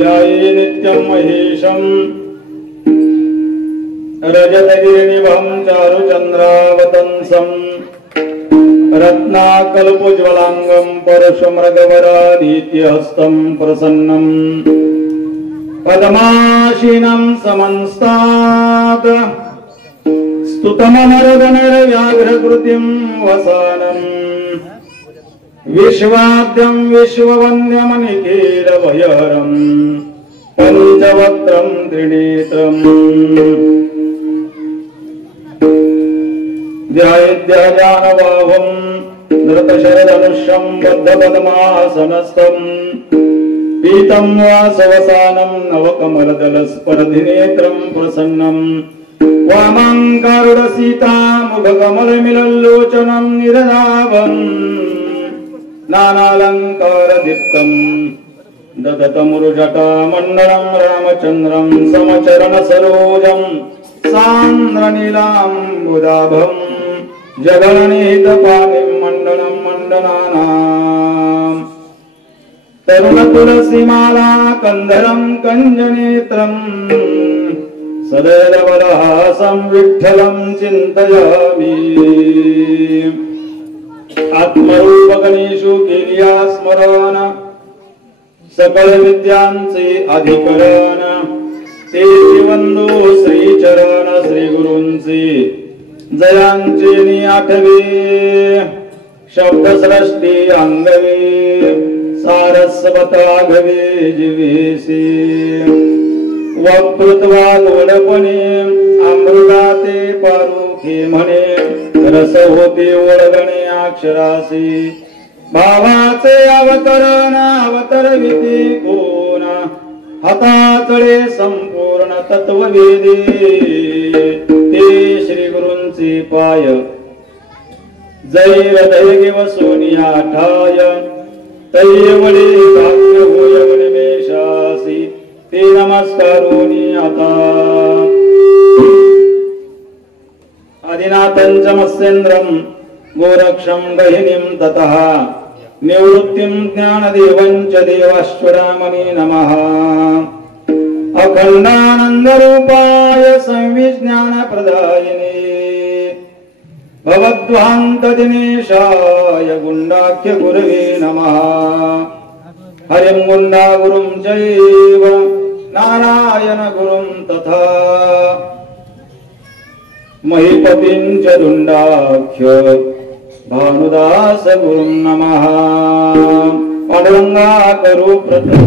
ध्याये नित्यं महेशं रजतगिरिनिभं चारुचन्द्रावतंसं रत्नाकल्पोज्ज्वलांगं परशुमृगवरादित्यहस्तं प्रसन्नं पद्माशीनं समंस्तात् स्तुतममरगणैर्व्याघ्रकृतिं वसानम् विश्वाद्यं विश्ववन्द्यमनिखिलभयहरं पञ्चवक्त्रं त्रिनेत्रम् ध्यायेद्याजानवाहं धृतशरधनुष्यं बद्धपद्मासनस्थं पीतं वासवसानं नवकमलदलस्पर्धिनेत्रं प्रसन्नं वामाङ्कारुडसीतामुखकमलमिलल्लोचनं निरदावम् नानालङ्कारदीप्तं ददतमुरुजटामण्डलं रामचन्द्रं समचरणसरोजं सान्द्रनीलाम्बुदाभं जगन्निहितपाणिं मण्डनं मण्डनानाम् तरुणतुलसीमाला कन्धरं कञ्जनेत्रं सदैवलहासं विठ्ठलं चिन्तयामि आत्मरूपगणेषु केलिया स्मरण सकल विद्यांचे अधिकरण ते वंदो श्रीचरण श्री गुरूंचे जयांचे आठवे शब्दसृष्टी अंगवे सारस्वत आघवे जीवेसी वक्तृत्वा गोडपणे अमृताते पारुखे म्हणे रस होते ओळगणे अक्षरासी भावाचे अवतरण अवतरविते कोण हातातळे संपूर्ण तत्ववेदी ते श्री गुरूंचे पाय जय हृदय गिव सोनिया ठाय तैवळे भाग्य होय निमेषासी ते नमस्कारोनी आता आदिनाथं च मत्स्येन्द्रं गोरक्षं गहिनीं ततः निवृत्तिं ज्ञानदेवं च देवाश्वरामणे नमः अखण्डानन्दरूपाय संविज्ञानप्रदायिने भवद्ध्वान्तदिनेशाय गुण्डाख्य गुरवे नमः हरिं गुण्डागुरुं चैव नारायण गुरुं तथा महीपतिं च दुण्डाख्य भानुदास गुरुं नमः पांडुरंगाकरु प्रथम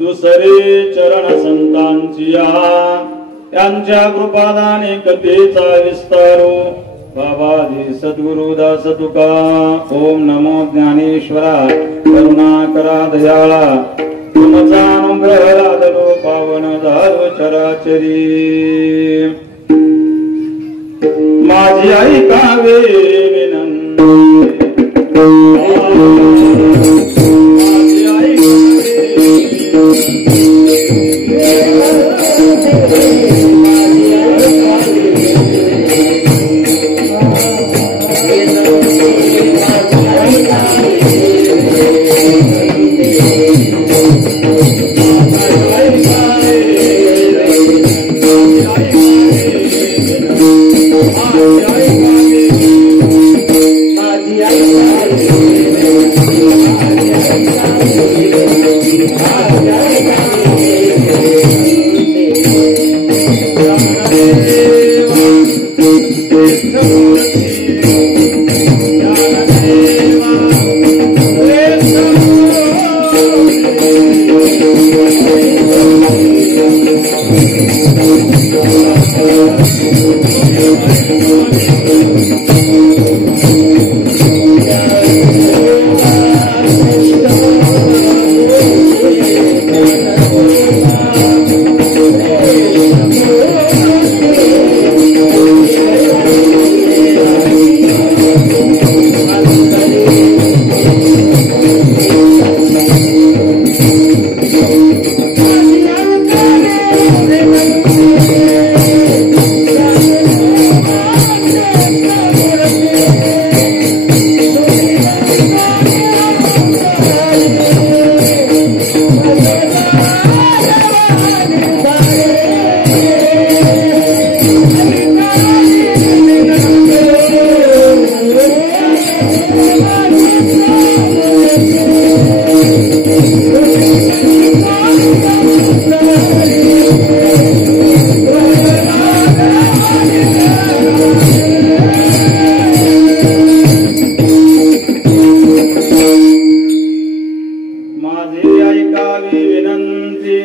दुसरे चरण संतांची यांच्या कृपादाने कथेचा विस्तारो बाबाजी सद्गुरु दास तुका ओम नमो ज्ञानेश्वरा करुणाकरा दयाळा तुमचा अनुग्रह लादलो पावन झालो चराचरी माझी ऐकावे Thank you. माझी ऐकावी विनंती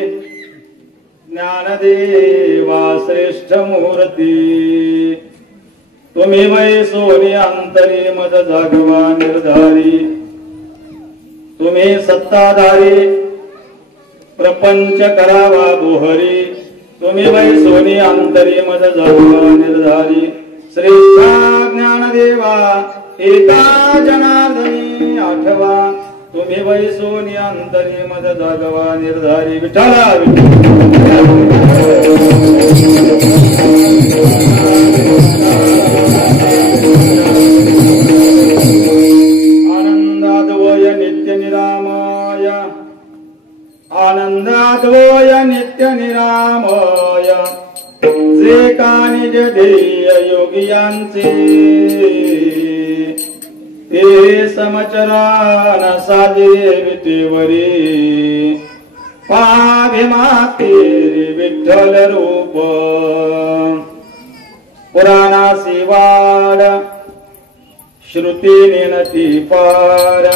ज्ञानदेवा श्रेष्ठ मूर्ती तुम्ही वै सोनी अंतरी मज जागवा निर्धारी तुम्ही सत्ताधारी प्रपंच करावा बोहरी तुम्ही वै सोनी अंतरी मज जागवा निर्धारी श्रेष्ठ ज्ञानदेवा एका जनार्दनी आठवा तुम्ही वै सोनी अंतरी मज जागवा निर्धारी विठ्ठला आनंदाद्वय नित्य निरामय आनंदाद्वय नित्य निरामय जे का निज ध्येय योगियांचे ते समचरान साजे विटेवरी पाभिमाते विठ्ठल रूप पुराणासी वाड श्रुती नेनती पार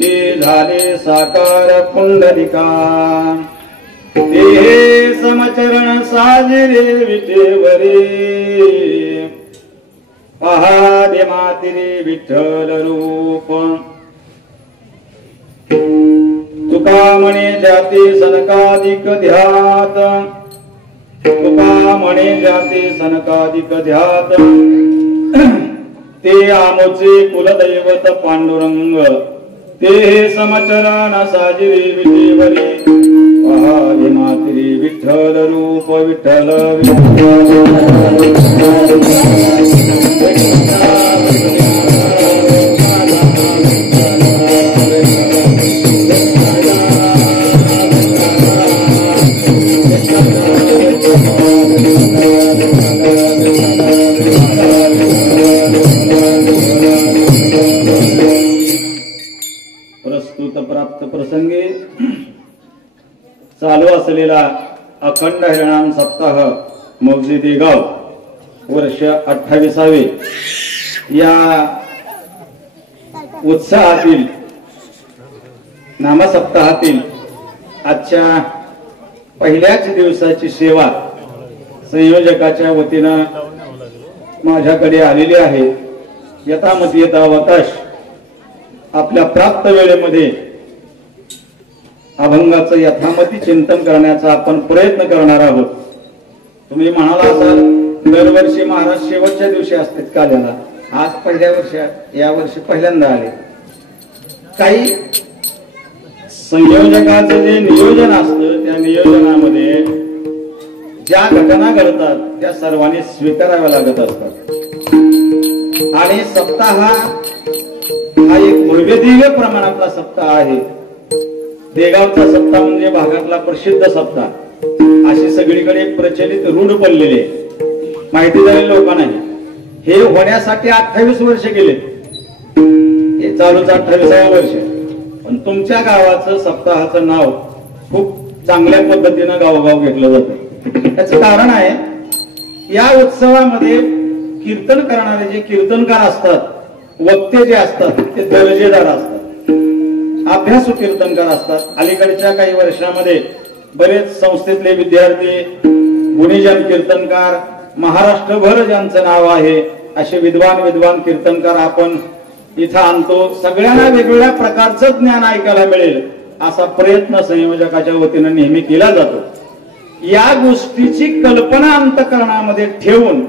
ते झाले साकार पुंडलिका ते समचरण साजिरे विटेवरी पहादे मातिरे विठ्ठल रूप तुका म्हणे जाते सनकाधिक ध्यात तुका म्हणे जाते सनकाधिक ध्यात ते आमोचे कुलदैवत पांडुरंग ते समचरण साजिरे विटेवरी पहादे मातिरे विठ्ठल रूप विठ्ठल प्रस्तुत प्राप्त प्रसंगी चालू असलेला अखंड हरिनाम सप्ताह मौजे देगाव वर्ष 28वे या उत्साहातील नामसप्ताहातील आजच्या पहिल्याच दिवसाची सेवा संयोजकाच्या वतीनं माझ्याकडे आलेली आहे। यथामती यथावकाश आपल्या प्राप्त वेळेमध्ये अभंगाचं यथामती चिंतन करण्याचा आपण प्रयत्न करणार आहोत। तुम्ही म्हणाला असाल दरवर्षी महाराज शेवटच्या दिवशी असतात काल्याला, आज पहिल्या वर्षी या वर्षी पहिल्यांदा आले। काही संयोजकाचं जे नियोजन असतं त्या नियोजनामध्ये ज्या घटना घडतात त्या सर्वांनी स्वीकाराव्या लागत असतात आणि सप्ताह हा एक भव्यदिव्य प्रमाणातला सप्ताह आहे। देगावचा सप्ताह म्हणजे भागातला प्रसिद्ध सप्ताह अशी सगळीकडे प्रचलित रूढ पडलेली आहे, माहिती झालेल्या लोकांना। हे होण्यासाठी 28 वर्ष गेले, हे चालूच 28वे वर्ष। पण तुमच्या गावाचं सप्ताहाचं नाव खूप चांगल्या पद्धतीनं गावोगाव घेतलं जातं। त्याचं कारण आहे या उत्सवामध्ये कीर्तन करणारे जे कीर्तनकार असतात, वक्ते जे असतात ते दर्जेदार असतात, अभ्यासू कीर्तनकार असतात। अलीकडच्या काही वर्षांमध्ये बरेच संस्थेतले विद्यार्थी गुणीजन कीर्तनकार महाराष्ट्रभर ज्यांचं नाव आहे असे विद्वान कीर्तनकार आपण इथं आणतो। सगळ्यांना वेगवेगळ्या प्रकारचं ज्ञान ऐकायला मिळेल असा प्रयत्न संयोजकाच्या वतीनं नेहमी केला जातो। या गोष्टीची कल्पना अंतःकरणामध्ये ठेवून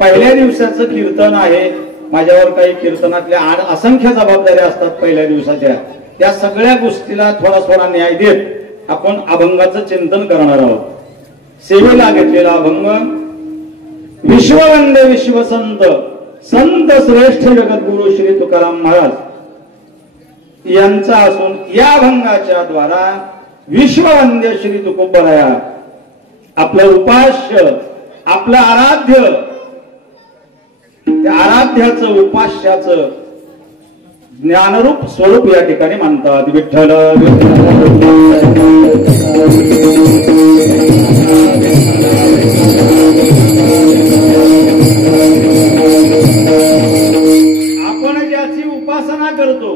पहिल्या दिवसाचं कीर्तन आहे, माझ्यावर काही कीर्तनातल्या असंख्य जबाबदाऱ्या असतात पहिल्या दिवसाच्या, त्या सगळ्या गोष्टीला थोडा न्याय देत आपण अभंगाचं चिंतन करणार आहोत। सेवेला घेतलेला अभंग विश्ववंदे विश्वसंत संत श्रेष्ठ जगद्गुरु श्री तुकाराम महाराज यांचा असून या अभंगाच्या द्वारा विश्ववंद्य श्री तुकोबराया आपलं उपास्य आपलं आराध्य त्या आराध्याचं उपास्याचं ज्ञानरूप स्वरूप या ठिकाणी मानतात। विठ्ठल आपण ज्याची उपासना करतो,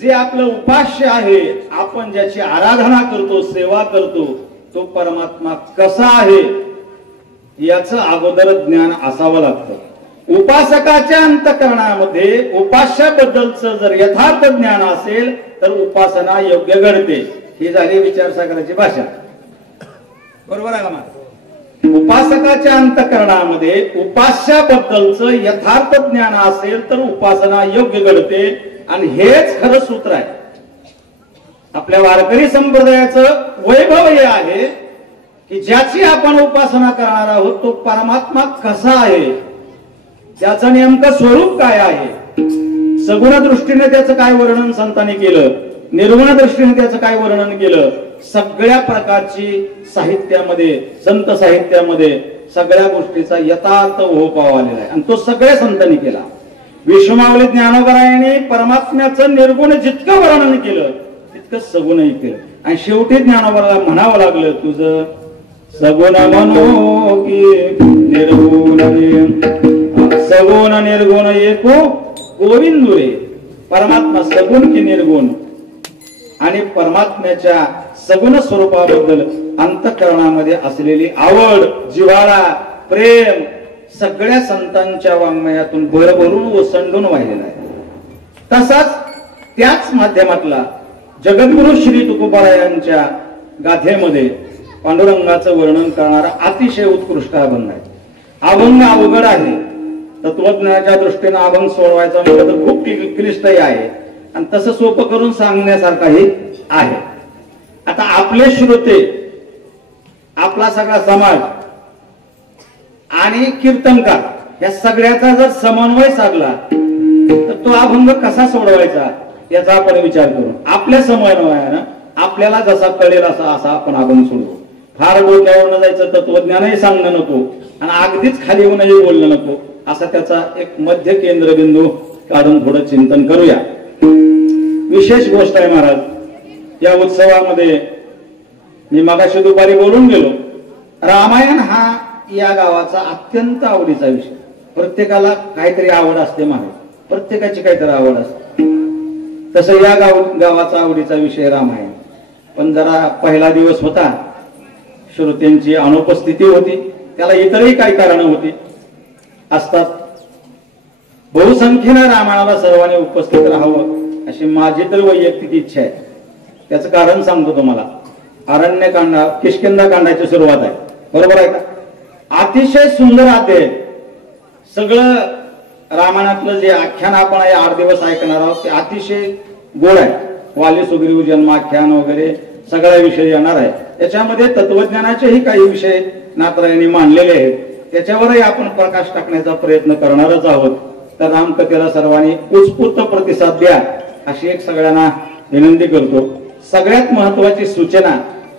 जे आपलं उपास्य आहे, आपण ज्याची आराधना करतो, सेवा करतो, तो परमात्मा कसा आहे याचं अगोदर ज्ञान असावं लागतं। उपासकाच्या अंतःकरणामध्ये उपास्याबद्दलचं जर यथार्थ ज्ञान असेल तर उपासना योग्य घडते। ही झाली विचारसागराची भाषा, बरोबर आहे का? उपासकाच्या अंतःकरणामध्ये उपास्याबद्दलचं यथार्थ ज्ञान असेल तर उपासना योग्य घडते, आणि हेच खरं सूत्र आहे। आपल्या वारकरी संप्रदायाचं वैभव हे आहे की ज्याची आपण उपासना करणार आहोत तो परमात्मा कसा आहे, त्याचं नेमकं स्वरूप काय आहे, सगुण दृष्टीने त्याचं काय वर्णन संतांनी केलं, निर्गुण दृष्टीने त्याचं काय वर्णन केलं, सगळ्या प्रकारची साहित्यामध्ये, संत साहित्यामध्ये सगळ्या गोष्टीचा यथार्थ ओघ आलेला आहे, आणि तो सगळ्या संतांनी केला। विश्वमावली ज्ञानोबरायांनी परमात्म्याचं निर्गुण जितकं वर्णन केलं तितकं सगुणही केलं, आणि शेवटी ज्ञानोबराला म्हणावं लागलं, तुझं सगुण म्हणू की निर्गुण, सगुण निर्गुण एको गोविंद रे। परमात्मा सगुण की निर्गुण, आणि परमात्म्याच्या सगुण स्वरूपाबद्दल अंतःकरणामध्ये असलेली आवड, जिव्हाळा, प्रेम सगळ्या संतांच्या वाङ्मयातून भरभरून ओसंडून वाहिलेला आहे। तसाच त्याच माध्यमातला जगद्गुरु श्री तुकोबारायांच्या गाथेमध्ये पांडुरंगाचं वर्णन करणारा अतिशय उत्कृष्ट अभंग आहे। अभंग अवघड आहे, तत्वज्ञानाच्या दृष्टीने अभंग सोडवायचा म्हटलं तर खूप क्लिष्टही आहे, आणि तसं सोपं करून सांगण्यासारखाही आहे। आता आपले श्रोते, आपला सगळा समाज आणि कीर्तनकार या सगळ्याचा जर समन्वय साधला तर तो अभंग कसा सोडवायचा याचा आपण विचार करू। आपल्या समन्वयानं आपल्याला जसा कळेल असा आपण अभंग सोडवू। फार डोक्यावर न जायचं, तत्वज्ञानही सांगणं नको आणि अगदीच खाली येऊनही बोलणं नको, असा त्याचा एक मध्य केंद्रबिंदू काढून थोडं चिंतन करूया। विशेष गोष्ट आहे महाराज, या उत्सवामध्ये मी मगाशी दुपारी बोलून गेलो, रामायण हा या गावाचा अत्यंत आवडीचा विषय। प्रत्येकाला काहीतरी आवड असते महाराज, प्रत्येकाची काहीतरी आवड असते, तसं या गावाचा आवडीचा विषय रामायण। पण जरा पहिला दिवस होता, श्रोत्यांची अनुपस्थिती होती, त्याला इतरही काही कारण होती असतात। बहुसंख्येनं रामायणाला सर्वांनी उपस्थित राहावं अशी माझी तर वैयक्तिक इच्छा आहे। त्याचं कारण सांगतो तुम्हाला। अरण्यकांड, किष्किंधा कांडाची सुरुवात आहे, बरोबर आहे का? अतिशय सुंदर अध्याय, सगळं रामायणातलं जे आख्यान आपण 8 दिवस ऐकणार आहोत ते अतिशय गोड आहे। वाली सुग्रीव जन्माख्यान वगैरे सगळा विषय येणार आहे। त्याच्यामध्ये तत्वज्ञानाचेही काही विषय नाथरायांनी मांडलेले आहेत, त्याच्यावरही आपण प्रकाश टाकण्याचा प्रयत्न करणारच आहोत। तर रामकथेला सर्वांनी उत्स्फूर्त प्रतिसाद द्या अशी एक सगळ्यांना विनंती करतो। सगळ्यात महत्वाची सूचना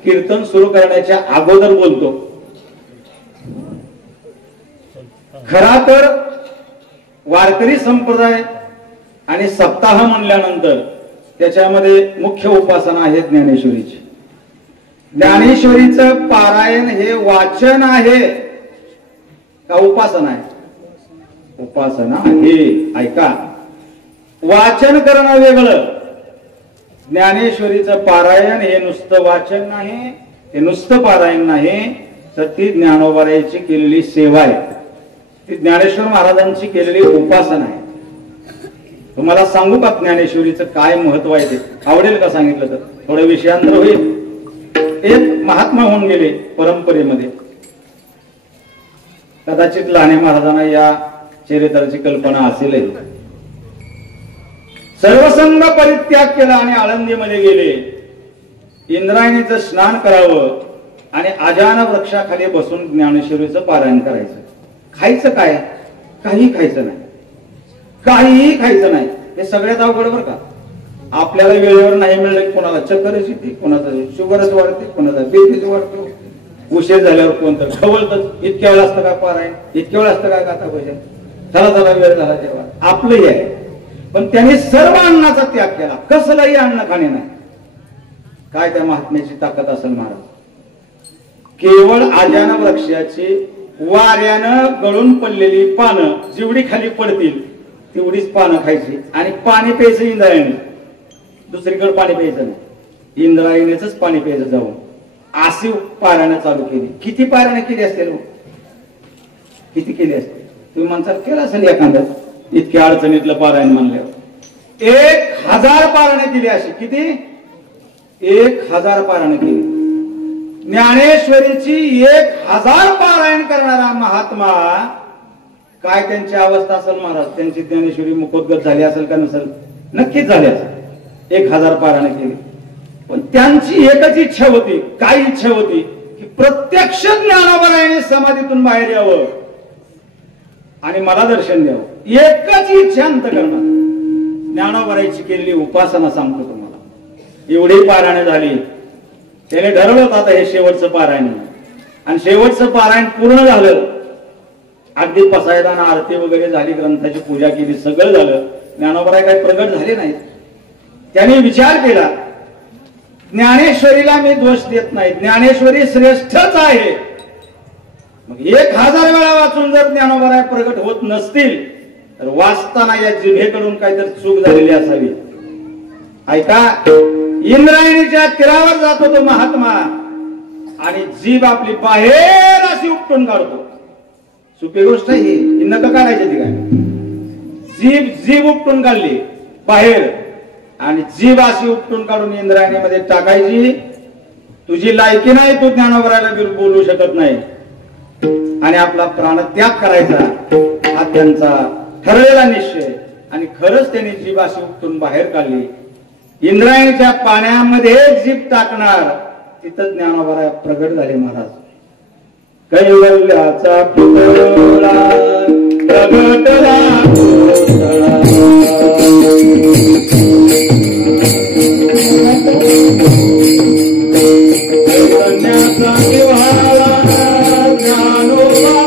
कीर्तन सुरू करण्याच्या अगोदर बोलतो। खरा तर वारकरी संप्रदाय आणि सप्ताह म्हणल्यानंतर त्याच्यामध्ये मुख्य उपासना आहे ज्ञानेश्वरीची। ज्ञानेश्वरीचं पारायण हे वाचन आहे का उपासना आहे? उपासना आहे। ऐका, वाचन करणं वेगळं, ज्ञानेश्वरीचं पारायण हे नुसतं वाचन नाही, हे नुसतं पारायण नाही, तर ती ज्ञानोबारायांची केलेली सेवा आहे, ती ज्ञानेश्वर महाराजांची केलेली उपासना आहे। तुम्हाला सांगू का ज्ञानेश्वरीचं काय महत्व आहे? ते आवडेल का सांगितलं तर? थोडं विषयांतर होईल। एक महात्मा होऊन गेले परंपरेमध्ये, कदाचित लहाने महाराजांना या चरित्राची कल्पना असेलही। सर्वसंग परित्याग केला आणि आळंदीमध्ये गेले, इंद्रायणीचं स्नान करावं आणि आजान वृक्षाखाली बसून ज्ञानेश्वरीचं पारायण करायचं। खायचं काय? काही खायचं नाही, काहीही खायचं नाही। हे सगळ्यात अवघड बरं का। आपल्याला वेळेवर नाही मिळलं, कोणाला चक्करच येते, कोणाचा शुगरच वाढते, कोणाचा बीपीच वाढतो, उशीर झाल्यावर कोणतं खवळतं, इतक्या वेळ असतं का पारायण, इतक्या वेळ असतं का गाथा भजन, चला चला वेळ झाला तेव्हा आपलंही आहे। पण त्यांनी सर्व अन्नाचा त्याग केला, कसलंही अन्न खाणे नाही। काय त्या महात्म्याची ताकद असेल महाराज। केवळ आजान वृक्षाची वाऱ्यानं गळून पडलेली पानं जेवढी खाली पडतील तेवढीच पानं खायची आणि पाणी प्यायचं इंद्रायणी। दुसरीकडे पाणी प्यायचं नाही, इंद्रायणीच पाणी प्यायचं जाऊन. अशी पारायण चालू केली. किती पारायण केली असतील, किती केली असतील तुम्ही म्हणसाल, केलं असेल एखादं इतक्या अडचणीतलं पारायण म्हणल्यावर. 1000 पारायण केली. अशी किती, 1000 पारायण केली. ज्ञानेश्वरीची 1000 पारायण करणारा महात्मा, काय त्यांची अवस्था असेल महाराज. त्यांची ज्ञानेश्वरी मुखोद्गत झाली असेल का नसेल, नक्कीच झाली असेल. 1000 पारायण केली. पण त्यांची एकच इच्छा होती. काय इच्छा होती, की प्रत्यक्ष ज्ञानोबरायाने समाधीतून बाहेर यावं आणि मला दर्शन द्यावं. एकच इच्छा अंतकरणात. ज्ञानोबरायाची केलेली उपासना सांगतो तुम्हाला. एवढी पारायण झाली. त्याने ठरवलं होतं आता हे शेवटचं पारायण, आणि शेवटचं पारायण पूर्ण झालं. अगदी पसायदान आरती वगैरे झाली, ग्रंथाची पूजा केली, सगळं झालं. ज्ञानोबराय काही प्रगट झाले नाहीत. त्याने विचार केला, ज्ञानेश्वरीला मी दोष देत नाही, ज्ञानेश्वरी श्रेष्ठच आहे. मग 1000 वेळा वाचून जर ज्ञानोबराय प्रगट होत नसतील, तर वाचताना या जिभेकडून काहीतरी चूक झालेली असावी. ऐका, इंद्रायणीच्या तीरावर जातो तो महात्मा आणि जीभ आपली बाहेर अशी उपटून काढतो. सोपी गोष्ट ही नका काढायची ती काय. जीभ उपटून काढली बाहेर, आणि जीभ अशी उपटून काढून इंद्रायणीमध्ये टाकायची. तुझी लायकी नाही, तू ज्ञानोबरायला बोलू शकत नाही, आणि आपला प्राणत्याग करायचा हा त्यांचा ठरलेला निश्चय. आणि खरंच त्यांनी जीभ अशी उपटून बाहेर काढली. इंद्रायणीच्या पाण्यामध्ये जीभ टाकणार, तिथं ज्ञानोबराय प्रगट झाले महाराज. कैवल्याचा पुतळा प्रगटला, चैतन्याचा निवाळा ज्ञानोबा,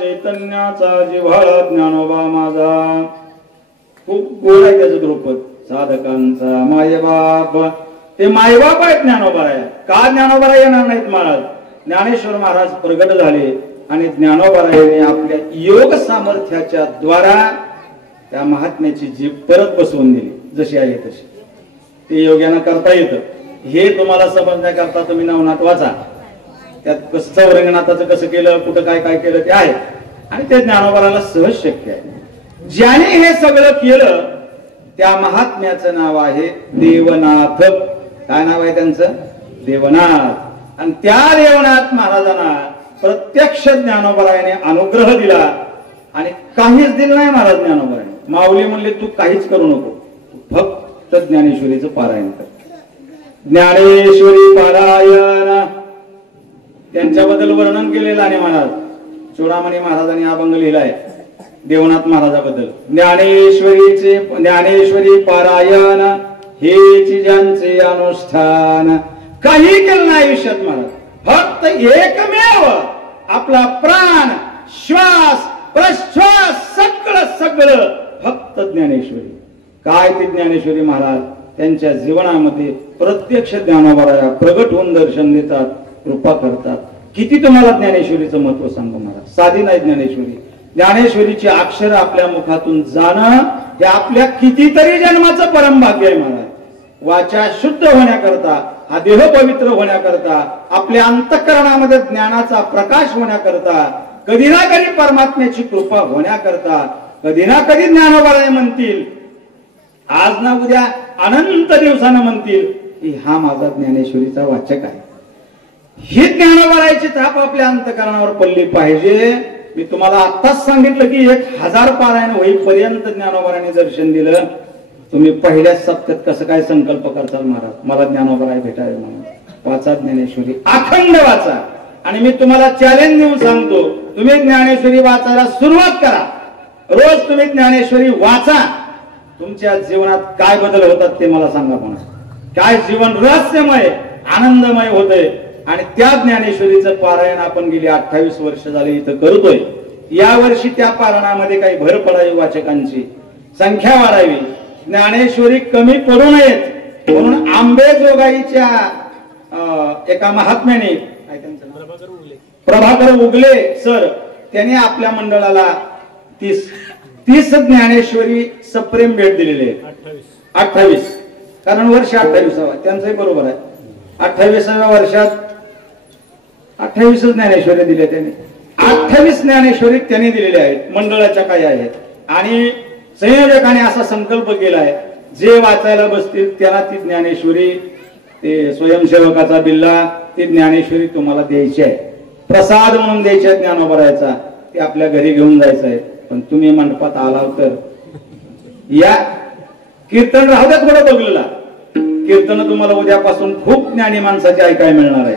चैतन्याचा जिव्हाळा ज्ञानोबा माझा. खूप गोड आहे त्याचं द्रुपद. साधकांचा मायबाप, ते मायबाप आहेत ज्ञानोबराय. का ज्ञानोबराय येणार नाहीत महाराज. ज्ञानेश्वर महाराज प्रगट झाले आणि ज्ञानोबरायाने आपल्या योग सामर्थ्याच्या द्वारा त्या महात्म्याची जीभ परत बसवून दिली, जशी आहे तशी. ते योग्यानं करता येतं. हे तुम्हाला समजण्याकरता तुम्ही नवनाथ वाचा. त्यात कसं चौरंगनाथाचं कसं केलं, कुठं काय काय केलं ते आहे, आणि ते ज्ञानोबराला सहज शक्य आहे. ज्याने हे सगळं केलं त्या महात्म्याचं नाव आहे देवनाथ. काय नाव आहे त्यांचं, देवनाथ. आणि त्या देवनाथ महाराजांना प्रत्यक्ष ज्ञानोबरायाने अनुग्रह दिला, आणि काहीच दिलं नाही महाराज ज्ञानोबरायाने. माऊली म्हणले तू काहीच करू नको, फक्त ज्ञानेश्वरीचं पारायण कर. ज्ञानेश्वरी पारायण त्यांच्याबद्दल वर्णन केलेलं आहे महाराज. चूडामणी महाराजांनी अभंग लिहिलाय देवनाथ महाराजाबद्दल. ज्ञानेश्वरी पारायण हेच ज्यांचे अनुष्ठान. काही केलं नाही आयुष्यात महाराज, फक्त एकमेव आपला प्राण श्वास प्रश्वास सगळं फक्त ज्ञानेश्वरी. काय ते ज्ञानेश्वरी महाराज त्यांच्या जीवनामध्ये प्रत्यक्ष ज्ञानोबराया प्रगट होऊन दर्शन देतात, कृपा करतात. किती तुम्हाला ज्ञानेश्वरीचं महत्व सांगू महाराज. साधी नाही ज्ञानेश्वरी. ज्ञानेश्वरीची अक्षर आपल्या मुखातून जाणं हे आपल्या कितीतरी जन्माचं परमभाग्य आहे महाराज. वाचा शुद्ध होण्याकरता, हा देह पवित्र होण्याकरता, आपल्या अंतःकरणामध्ये ज्ञानाचा प्रकाश होण्याकरता, कधी ना कधी परमात्म्याची कृपा होण्याकरता, कधी ना कधी ज्ञानोबराय म्हणतील, आज ना उद्या अनंत दिवसानं म्हणतील की हा माझा ज्ञानेश्वरीचा वाचक आहे. ही ज्ञानोबरायची थाप आपल्या अंतःकरणावर पडली पाहिजे. मी तुम्हाला आत्ताच सांगितलं की 1000 पारायण होईपर्यंत ज्ञानोबरायाने दर्शन दिलं. तुम्ही पहिल्याच सप्त्यात कसं काय संकल्प करताल महाराज, मला ज्ञानोबा काय भेटायला म्हणून. वाचा ज्ञानेश्वरी, अखंड वाचा. आणि मी तुम्हाला चॅलेंज देऊन सांगतो, तुम्ही ज्ञानेश्वरी वाचायला सुरुवात करा. रोज तुम्ही ज्ञानेश्वरी वाचा. तुमच्या जीवनात काय बदल होतात ते मला सांगा म्हणा. काय जीवन रहस्यमय आनंदमय होतंय. आणि त्या ज्ञानेश्वरीचं पारायण आपण गेली 28 वर्ष झाली इथं करतोय. या वर्षी त्या पारायणामध्ये काही भर पडावी, वाचकांची संख्या वाढावी, ज्ञानेश्वरी कमी पडू नयेत म्हणून आंबेजोगाईच्या एका महात्म्याने प्रभाकर उगले सर, त्याने आपल्या मंडळाला 30 ज्ञानेश्वरी सप्रेम भेट दिलेली आहे. 28 कारण वर्ष 28वा त्यांचंही बरोबर आहे. 28व्या वर्षात 28 ज्ञानेश्वरी दिले त्यांनी. 28 ज्ञानेश्वरी त्यांनी दिलेले आहेत, मंडळाच्या काही आहेत. आणि संयोजकाने असा संकल्प केलाय, जे वाचायला बसतील त्याला ती ज्ञानेश्वरी, ते स्वयंसेवकाचा बिल्ला, ती ज्ञानेश्वरी तुम्हाला द्यायची आहे. प्रसाद म्हणून द्यायची आहे ज्ञानोबरायाचा. ते आपल्या घरी घेऊन जायचं आहे. पण तुम्ही मंडपात आला तर या कीर्तन राहू द्या थोडं बघलेला. कीर्तन तुम्हाला उद्यापासून खूप ज्ञानी माणसाचे ऐकायला मिळणार आहे.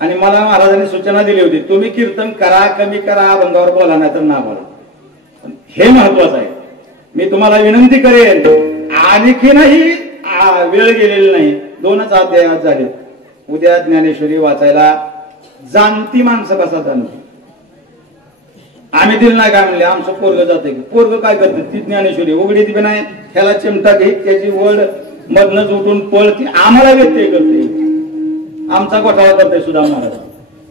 आणि मला महाराजांनी सूचना दिली होती, तुम्ही कीर्तन करा, कमी करा, अभंगावर बोला नाही तर ना बोला. हे महत्वाचं आहे. मी तुम्हाला विनंती करेन, आणखीनही वेळ गेलेली नाही, 2च अध्याय आज झाले. उद्या ज्ञानेश्वरी वाचायला जाणती माणसं कसा जाणती. आम्ही दिल नाही काय म्हणले, आमचं पोरग जाते. पोरग काय करते, ती ज्ञानेश्वरी उघडी ती नाही, ह्याला चिमटा घे, त्याची वड मधनच उठून पळती, आम्हाला व्यत्यय करते. आमचा गोठाळा करते सुद्धा महाराज.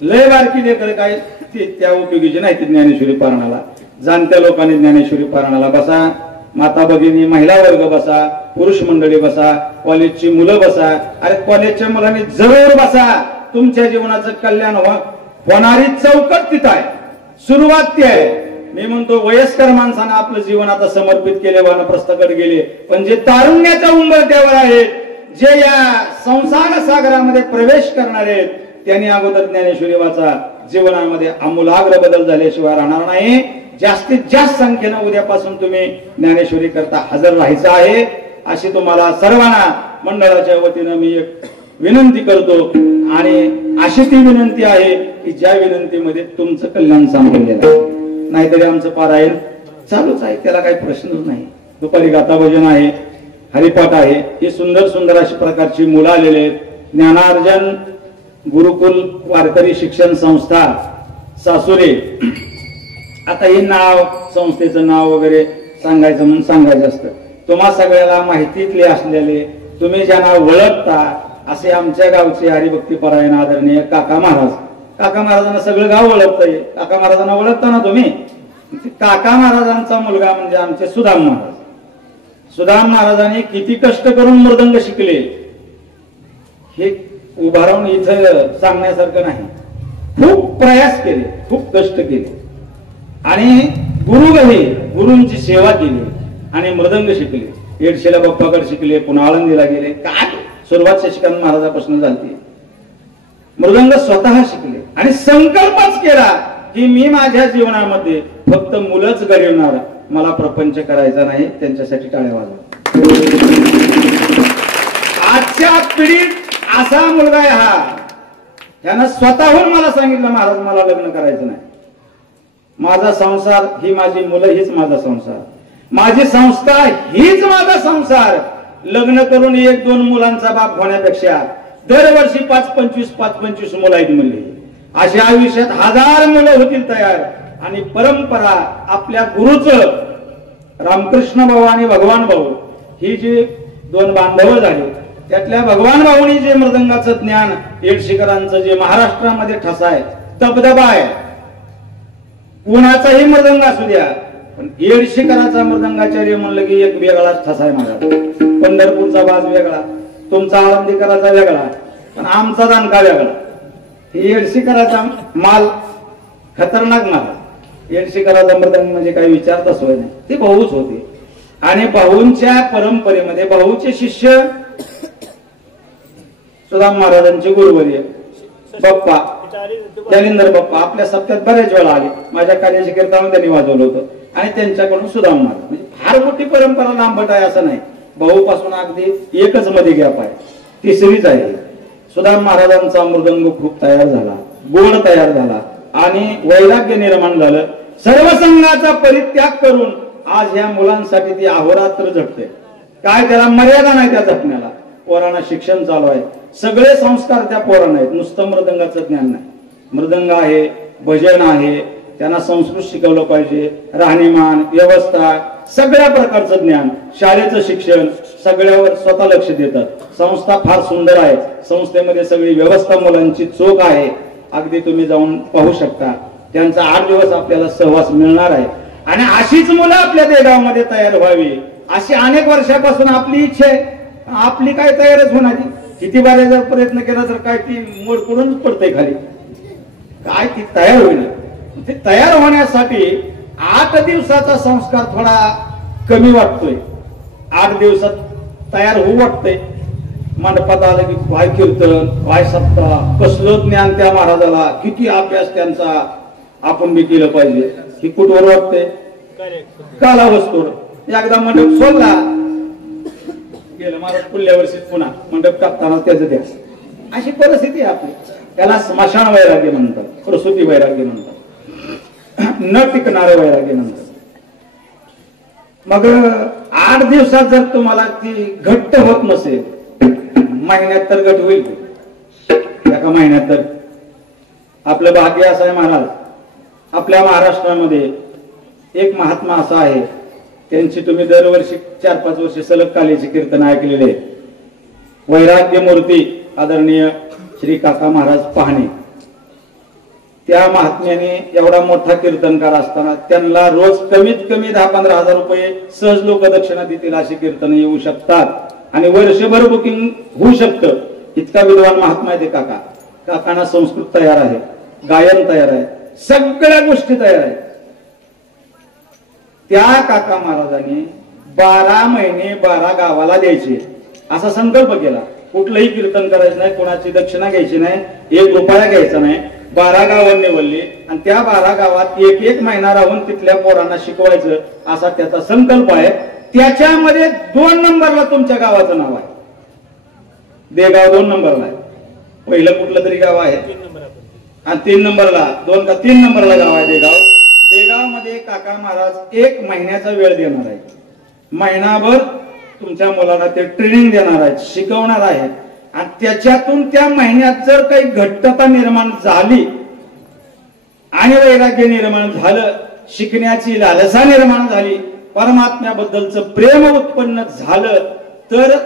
लय बारकी लेकर काय त्या उपयोगीची नाही ती ज्ञानेश्वरी पारायणाला. जाणत्या लोकांनी ज्ञानेश्वरी पारायणाला बसा. माता भगिनी, महिला वर्ग बसा, पुरुष मंडळी बसा, कॉलेजची मुलं बसा. अरे कॉलेजच्या मुलांनी जरूर बसा. तुमच्या जीवनाचं कल्याण होणारी चौकट तिथं आहे, सुरुवात ती आहे. मी म्हणतो वयस्कर माणसानं आपलं जीवन आता समर्पित केले, वानप्रस्थाकडे गेले. पण जे तारुण्याच्या उंबरठ्यावर आहेत, जे या संसार सागरामध्ये प्रवेश करणार आहेत, त्यांनी अगोदर ज्ञानेश्वरी वाचा. जीवनामध्ये आमूलाग्र बदल झाल्याशिवाय राहणार नाही. जास्तीत जास्त संख्येनं उद्यापासून तुम्ही ज्ञानेश्वरी करता हजर राहायचं आहे, अशी तुम्हाला सर्वांना मंडळाच्या वतीनं मी एक विनंती करतो. आणि अशी ती विनंती आहे की ज्या विनंतीमध्ये तुमचं कल्याण सांगितलेलं आहे. नाहीतरी आमचं पारायण चालूच आहे, त्याला काही प्रश्नच नाही. दुपारी गाथा भजन आहे, हरिपाठ आहे. ही सुंदर सुंदर अशा प्रकारची मुलं आलेले आहेत. ज्ञानार्जन गुरुकुल वारकरी शिक्षण संस्था सासुरे. आता हे नाव, संस्थेचं नाव वगैरे सांगायचं म्हणून सांगायचं असतं. तुम्हा सगळ्याला माहितीतले असलेले, तुम्ही ज्यांना ओळखता असे आमच्या गावचे हरिभक्ती परायण आदरणीय काका महाराज. काका महाराजांना सगळं गाव ओळखतंय. काका महाराजांना ओळखता ना तुम्ही. काका महाराजांचा मुलगा म्हणजे आमचे सुदाम महाराज. सुदाम महाराजांनी किती कष्ट करून मृदंग शिकले हे उभारून इथं सांगण्यासारखं नाही. खूप प्रयास केले, खूप कष्ट केले आणि गुरुंची सेवा केली आणि मृदंग शिकले. येडशीला बाप्पाकडे शिकले, पुन्हा आळंदीला गेले. काय सुरुवात शशिकांत महाराजापासून झाली. मृदंग स्वतः शिकले आणि संकल्पच केला की मी माझ्या जीवनामध्ये फक्त मुलंच घडवणार, मला प्रपंच करायचा नाही. त्यांच्यासाठी टाळ्या वाजवा. आजच्या पिढीत असा मुलगा आहे हा. त्यानं स्वतःहून मला सांगितलं, महाराज मला लग्न करायचं नाही. माझा संसार ही माझी मुलं, हीच माझा संसार, माझी संस्था हीच माझा संसार. लग्न करून 1-2 मुलांचा बाप होण्यापेक्षा दरवर्षी 5-25 मुलं आहेत म्हणली. अशा आयुष्यात 1000 मुलं होतील तयार. आणि परंपरा आपल्या गुरुचं रामकृष्ण भाऊ आणि भगवान भाऊ ही जी 2 बांधव झाले, त्यातल्या भगवान भाऊनी जे मृदंगाचं ज्ञान, येडशीकरांचं जे महाराष्ट्रामध्ये ठसा आहे, दबदबा आहे. कुणाचाही मृदंग असू द्या, पण येडशीकराचा मृदंगाचार्य म्हणलं की एक वेगळाच ठसा आहे माझा. पंढरपूरचा बाज वेगळा, तुमचा आळंदीकराचा वेगळा, पण आमचा दानका वेगळा. येडशीकराचा माल खतरनाक माल. येडशीकराचा मृदंग म्हणजे काही विचारताच होय नाही. ते भाऊच होते आणि भाऊंच्या परंपरेमध्ये भाऊचे शिष्य सुदाम महाराजांचे गुरुवर्य बाप्पा जालिंदर बाप्पा आपल्या सप्त्यात बऱ्याच वेळा आले. माझ्या कार्याचे कीर्तन त्यांनी वाजवलं होतं आणि त्यांच्याकडून सुदाम महाराज. म्हणजे फार मोठी परंपरा लांबट आहे असं नाही. भाऊ पासून अगदी एकच मध्ये गॅप आहे, तिसरीच आहे. सुदाम महाराजांचा मृदंग खूप तयार झाला, गोड तयार झाला आणि वैराग्य निर्माण झालं. सर्व संघाचा परित्याग करून आज ह्या मुलांसाठी ती अहोरात्र झटते. काय त्याला मर्यादा नाही त्या झटण्याला. पोरांना शिक्षण चालू आहे, सगळे संस्कार त्या पोरांना आहेत. नुसतं मृदंगाचं ज्ञान नाही, मृदंग आहे, भजन आहे, त्यांना संस्कृत शिकवलं पाहिजे, राहणीमान, व्यवस्था, सगळ्या प्रकारचं ज्ञान, शाळेचं शिक्षण, सगळ्यावर स्वतः लक्ष देतात. संस्था फार सुंदर आहे, संस्थेमध्ये सगळी व्यवस्था मुलांची चोख आहे. अगदी तुम्ही जाऊन पाहू शकता. त्यांचा 8 दिवस आपल्याला सहवास मिळणार आहे आणि अशीच मुलं आपल्या देगावमध्ये तयार व्हावी अशी अनेक वर्षापासून आपली इच्छा आहे. आपली काय तयारच होणार, किती बारे जर प्रयत्न केला तर काय ती मोडकडूनच पडते खाली, काय ती तयार होईल. ते तयार होण्यासाठी 8 दिवसाचा संस्कार थोडा कमी वाटतोय. 8 दिवसात तयार होऊ वाटतंय. मंडपात आलं की काय कीर्तन, काय सप्ताह, कसलं ज्ञान त्या महाराजाला, किती अभ्यास त्यांचा आपण बी केलं पाहिजे. ही कुठवर वाटतंय, काला वस्तूवर. एकदा मंडप सोडला गेलं महाराज, पुढल्या वर्षी पुन्हा मंडप टाकताना त्याचं द्यास. अशी परिस्थिती आहे आपली. त्याला स्मशान वैराग्य म्हणतात, प्रसूती वैराग्य म्हणतात, न टिकणारं वैराग्य म्हणतात. मग 8 दिवसात जर तुम्हाला ती घट्ट होत नसेल, महिन्यात तर घट होईल. एका महिन्यात तर आपलं भाग्य असं आहे. महाराज आपल्या महाराष्ट्रामध्ये एक महात्मा असा आहे, त्यांची तुम्ही दरवर्षी 4-5 वर्ष सलग कालीचे कीर्तन ऐकलेले. वैराग्य मूर्ती आदरणीय श्री काका महाराज पाहणे. त्या महात्म्याने एवढा मोठा कीर्तनकार असताना त्यांना रोज कमीत कमी 10-15 हजार रुपये सहज लोक दक्षिणा देतील अशी कीर्तन येऊ शकतात आणि वर्षभर बुकिंग होऊ शकतं. इतका विद्वान महात्मा आहे ते काका. काकांना संस्कृत तयार आहे, गायन तयार आहे, सगळ्या गोष्टी तयार आहेत. त्या काका महाराजांनी 12 महिने 12 गावाला द्यायचे असा संकल्प केला. कुठलंही कीर्तन करायचं नाही, कोणाची दक्षिणा घ्यायची नाही, 1 रुपया घ्यायचा नाही. 12 गावं निवडली आणि त्या 12 गावात 1 महिना राहून तिथल्या पोरांना शिकवायचं असा त्याचा संकल्प आहे. त्याच्यामध्ये 2 नंबरला तुमच्या गावाचं नाव आहे. देगाव 2 नंबरला आहे. पहिलं कुठलं तरी गाव आहे आणि 3 नंबरला 2 का 3 नंबरला गाव आहे देगाव. देगावमध्ये काका महाराज 1 महिन्याचा वेळ देणार आहे. महिनाभर तुमच्या मुलाला ते ट्रेनिंग देणार आहेत, शिकवणार आहेत आणि त्याच्यातून त्या महिन्यात जर काही घट्टता निर्माण झाली आणि वैराग्य निर्माण झालं, शिकण्याची लालसा निर्माण झाली, परमात्म्याबद्दलचं प्रेम उत्पन्न झालं तर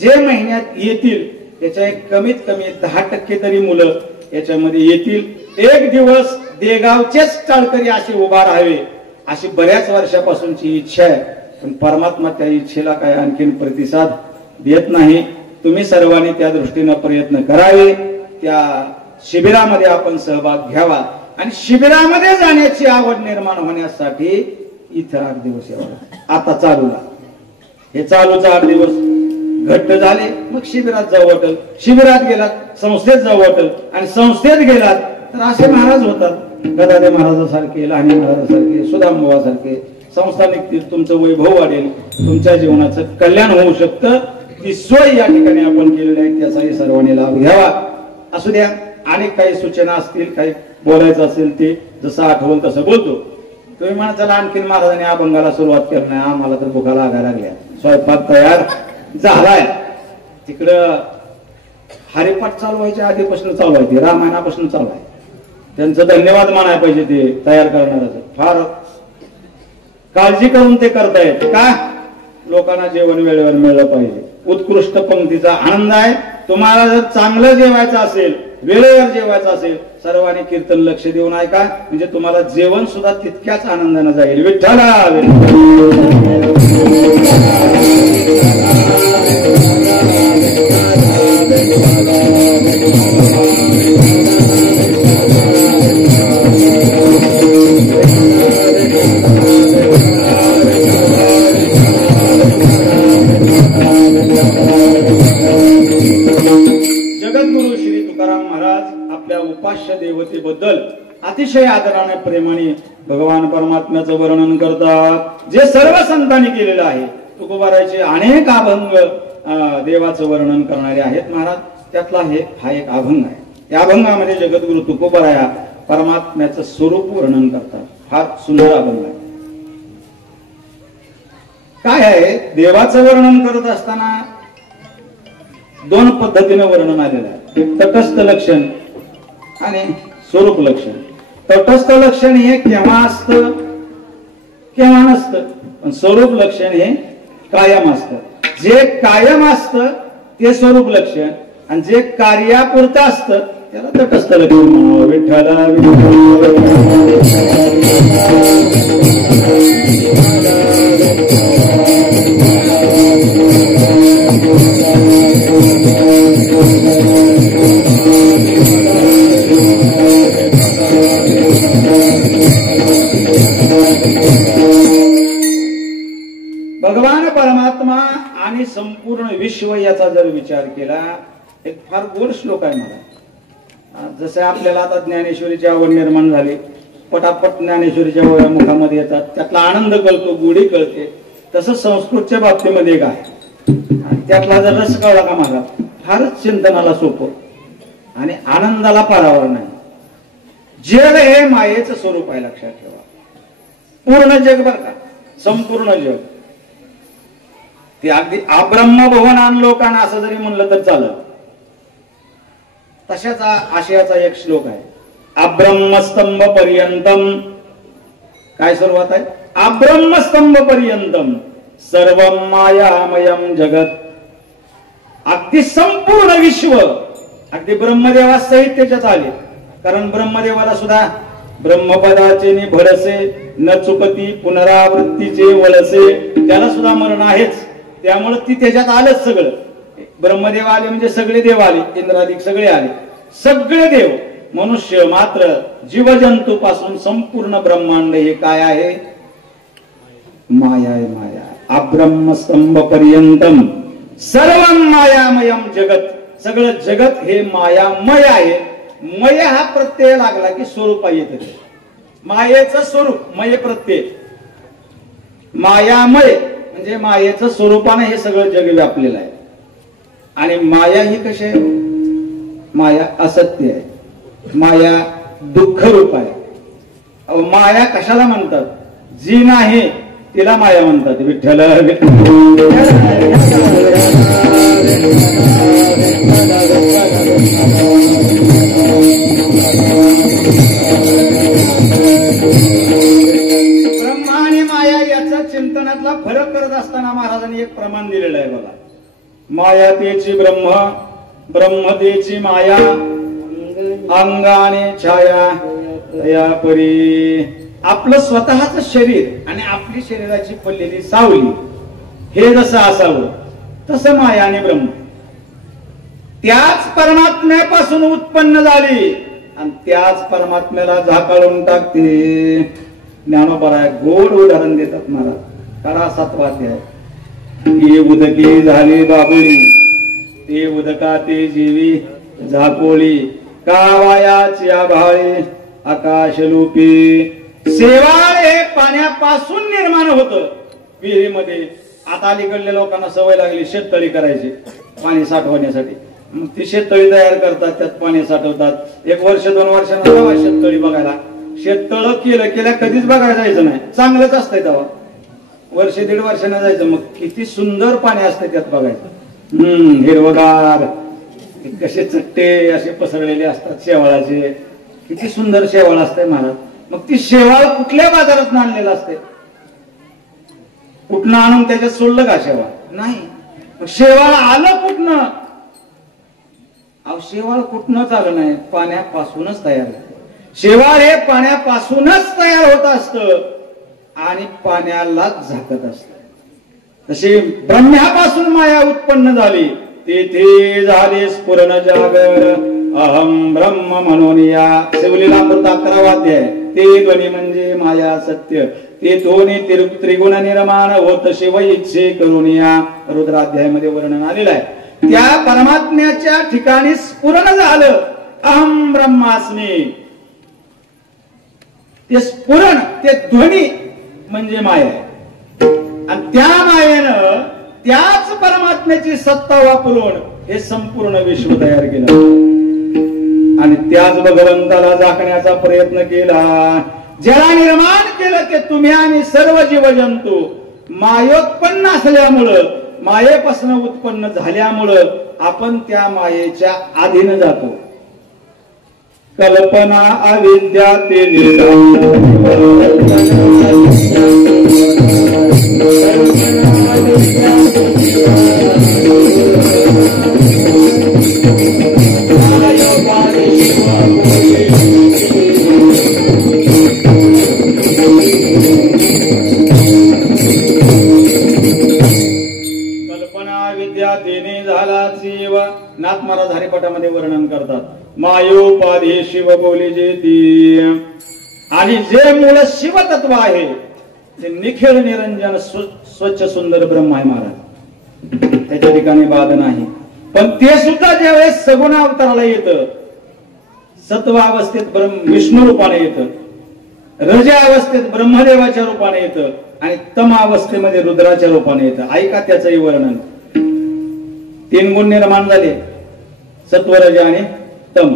जे महिन्यात येतील त्याच्या कमीत कमी 10% तरी मुलं याच्यामध्ये येतील. 1 दिवस देगावचेच टाळकरी असे उभा राहावे अशी बऱ्याच वर्षापासूनची इच्छा आहे. पण परमात्मा त्या इच्छेला काय आणखीन प्रतिसाद देत नाही. तुम्ही सर्वांनी त्या दृष्टीने प्रयत्न करावे. त्या शिबिरामध्ये आपण सहभाग घ्यावा आणि शिबिरामध्ये जाण्याची आवड निर्माण होण्यासाठी इथं 8 दिवस यावं. आता चालूला हे चालूचा 8 दिवस घट्ट झाले मग शिबिरात जाऊ वाटल, शिबिरात गेलात संस्थेत जाऊ वाटल आणि संस्थेत गेलात तर असे महाराज होतात. गदादे महाराजासारखे, लहानी महाराजासारखे, सुदामभावासारखे संस्था निघतील, तुमचं वैभव वाढेल, तुमच्या जीवनाचं कल्याण होऊ शकतं. ती सोय या ठिकाणी आपण केलेली आहे, त्याचाही सर्वांनी लाभ घ्यावा. असू द्या, अनेक काही सूचना असतील, काही बोलायचं असेल ते जसं आठवल तसं बोलतो. तुम्ही म्हणा चला आणखीन महाराजांनी अभंगाला सुरुवात केली नाही, आम्हाला तर भुका लागायला लागल्या, स्वयंपाक तयार झालाय. तिकडं हरिपाठ चालू व्हायच्या आधीपासून चालू आहे, ते रामायणापासून चालू आहे. त्यांचं धन्यवाद मानायला पाहिजे ते तयार करणाऱ्याचं. फार काळजी करून ते करतायत का लोकांना जेवण वेळेवर मिळलं पाहिजे. उत्कृष्ट पंक्तीचा आनंद आहे. तुम्हाला जर चांगलं जेवायचं असेल, वेळेवर जेवायचं असेल, सर्वांनी कीर्तन लक्ष देऊन ऐका, म्हणजे तुम्हाला जेवण सुद्धा तितक्याच आनंदाने जाईल. विठ्ठला जगद्गुरु श्री तुकाराम महाराज आपल्या उपास्य देवतेबद्दल अतिशय आदराने प्रेमाने भगवान परमात्म्याचं वर्णन करतात, जे सर्व संतांनी केलेलं आहे. तुकोबारायचे अनेक अभंग देवाचं वर्णन करणारे आहेत महाराज. त्यातला हा एक अभंग आहे. या अभंगामध्ये जगद्गुरु तुकोबाराया परमात्म्याचं स्वरूप वर्णन करतात. फार सुंदर अभंग आहे. काय आहे, देवाचं वर्णन करत असताना दोन पद्धतीने वर्णन आलेलं आहे. एक तटस्थ लक्षण आणि स्वरूप लक्षण. तटस्थ लक्षण हे केव्हा असतं केव्हा नसतं, पण स्वरूप लक्षण हे कायम असतं. जे कायम असतं ते स्वरूप लक्षण आणि जे कार्यापुरतं असतं त्याला तटस्थ लक्षण म्हणावं. विठ्ठला भगवान परमात्मा आणि संपूर्ण विश्व याचा जर विचार केला, एक फार गोड श्लोक आहे मला. जसे आपल्याला आता ज्ञानेश्वरीची आवड निर्माण झाली, पटापट ज्ञानेश्वरीच्या ओव्या मुखामध्ये येतात, त्यातला आनंद कळतो, गोडी कळते. तसं संस्कृतच्या बाबतीमध्ये एक आहे. त्यातला जर रस कळला का मला, फारच चिंतनाला सोपं आणि आनंदाला पारावर नाही. जग हे मायेचं स्वरूप आहे, लक्षात ठेवा. पूर्ण जग बर का, संपूर्ण जग. ते अगदी अब्रह्म भुवन लोकांना असं जरी म्हणलं तर चालत. तशाच आशयाचा एक श्लोक आहे. अब्रह्मस्तंभ पर्यंतम. काय सुरुवात आहे? अब्रह्मस्तंभ पर्यंतम सर्व मायामयम जगत. अगदी संपूर्ण विश्व, अगदी ब्रह्मदेवा सहित त्याच्यात आले. कारण ब्रह्मदेवाला सुद्धा ब्रह्मपदाचे भरसे न चुकती पुनरावृत्तीचे वलसे, त्याला सुद्धा मरण आहेच. त्यामुळे ती त्याच्यात आलंच सगळं. ब्रह्मदेव आले म्हणजे सगळे देव आले, इंद्रादिक सगळे आले, सगळे देव. मनुष्य मात्र जीवजंतू पासून संपूर्ण ब्रह्मांड हे काय आहे? माया आहे, माया. अब्रह्मस्तंभ पर्यंतम सर्व मायामयम जगत. सगळं जगत हे मायामय आहे. मय हा प्रत्यय लागला की स्वरूप येत. मायेचं स्वरूप मय प्रत्यय. मायामय म्हणजे मायेचं स्वरूपाने हे सगळं जग व्यापलेलं आहे. आणि माया ही कशी आहे? माया असत्य आहे. माया दुःख रूप आहे. माया कशाला म्हणतात? जी नाही तिला माया म्हणतात. विठ्ठल ब्रह्मा आणि माया याचा चिंतनातला फरक करत असताना महाराजांनी एक प्रमाण दिलेलं आहे बघा. माया तेची ब्रह्म, ब्रह्म तेची माया, अंगाने छाया तया परी. आपलं स्वतःच शरीर आणि आपली शरीराची पडलेली सावली हे जसं असावं तसं माया आणि ब्रह्म त्याच परमात्म्यापासून उत्पन्न झाली आणि त्याच परमात्म्याला झाकाळून टाकते. ज्ञानोबा गोड उदाहरण देतात मला. काढा 7वा अध्याय. ही उदकी झाली बाबुली, ते उदका ते जीवी झाकोळी, कावायाची आभाळी आकाशलोपी. शेवाळ हे पाण्यापासून निर्माण होतं विहिरीमध्ये. आता अलीकडल्या लोकांना सवय लागली शेततळी करायची पाणी साठवण्यासाठी. मग ती शेततळी तयार करतात, त्यात पाणी साठवतात. 1 वर्ष 2 वर्षांना जावा शेततळी बघायला. शेततळ केल्या कधीच बघायला जायचं नाही. चांगलंच असतंय तेव्हा. 1-1.5 वर्षांना जायचं. मग किती सुंदर पाणी असते त्यात बघायचं. हिरवगार, कसे चट्टे असे पसरलेले असतात शेवाळाचे. किती सुंदर शेवाळ असते महाराज. मग ती शेवाळ कुठल्या बाजारात आणलेलं असते? कुठनं आणून त्याच्यात सोडलं का शेवाळ? नाही. मग शेवाळ आलं कुठनं? शेवाळ कुठनंच आलं नाही, पाण्यापासूनच तयार होतं. शेवाळ हे पाण्यापासूनच तयार होत असतं आणि पाण्यालाच झाकत असत. तशी ब्रह्म्यापासून माया उत्पन्न झाली. तेथे झाले स्फुरण जागर अहम ब्रह्म म्हणून. या शिवलीला 11वा अध्याय. ते ध्वनी म्हणजे माया सत्य. ते दोन्ही त्रिगुण निर्माण होत शिव इच्छे करून. या रुद्राध्यायामध्ये वर्णन आलेलं आहे. त्या परमात्म्याच्या ठिकाणी स्फुरण झालं अहम ब्रह्मास्मी. ते स्फुरण, ते ध्वनी म्हणजे माया. आणि त्या मायेनं त्याच परमात्म्याची सत्ता वापरून हे संपूर्ण विश्व तयार केलं आणि त्याच भगवंताला झाकण्याचा प्रयत्न केला. ज्याला निर्माण केलं ते तुम्ही आणि सर्व जीवजंतू मायोत्पन्न असल्यामुळं, मायेपासून उत्पन्न झाल्यामुळं आपण त्या मायेच्या अधीन जातो. कल्पना अविद्या ते नाथ महाराज हरिपाठामध्ये वर्णन करतात. मायोपाधी शिव बोली जेती, आणि जे मूळ शिव तत्व आहे ते निखिळ निरंजन स्वच्छ सुंदर ब्रह्म आहे महाराज. त्याच्या ठिकाणी बाद नाही. पण ते सुद्धा ज्यावेळेस सगुण अवताराला येतं, सत्वावस्थेत ब्रह्म विष्णू रूपाने येतं, रज अवस्थेत ब्रह्मदेवाच्या रूपाने येतं आणि तम अवस्थेमध्ये रुद्राच्या रूपाने येतं. ऐका त्याचंही वर्णन. 3 गुण निर्माण झाले, सत्व, रज आणि तम.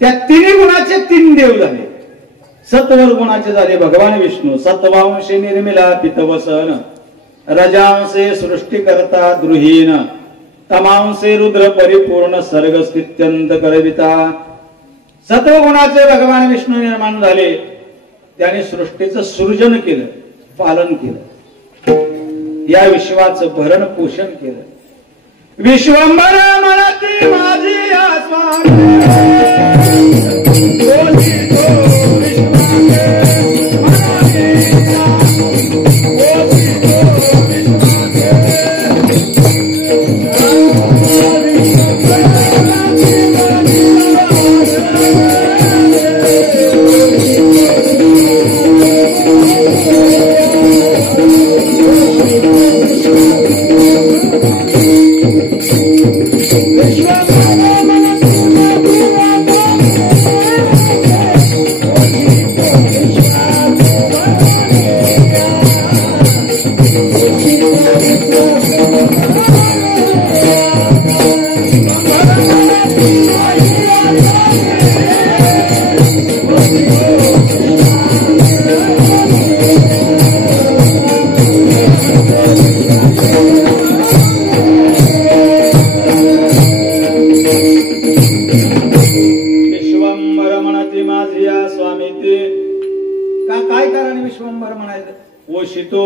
त्या 3 गुणाचे 3 देव झाले. सत्वर गुणाचे झाले भगवान विष्णू, सत्वांशे निर्मिला पितवसन, रजांशे सृष्टीकर्ता द्रुहीन, तमांशे रुद्र परिपूर्ण सर्ग स्थित्यंत करविता. सत्वगुणाचे भगवान विष्णू निर्माण झाले. त्याने सृष्टीचं सृजन केलं, पालन केलं, या विश्वाचं भरण पोषण केलं. विश्वंभर म्हणती माझी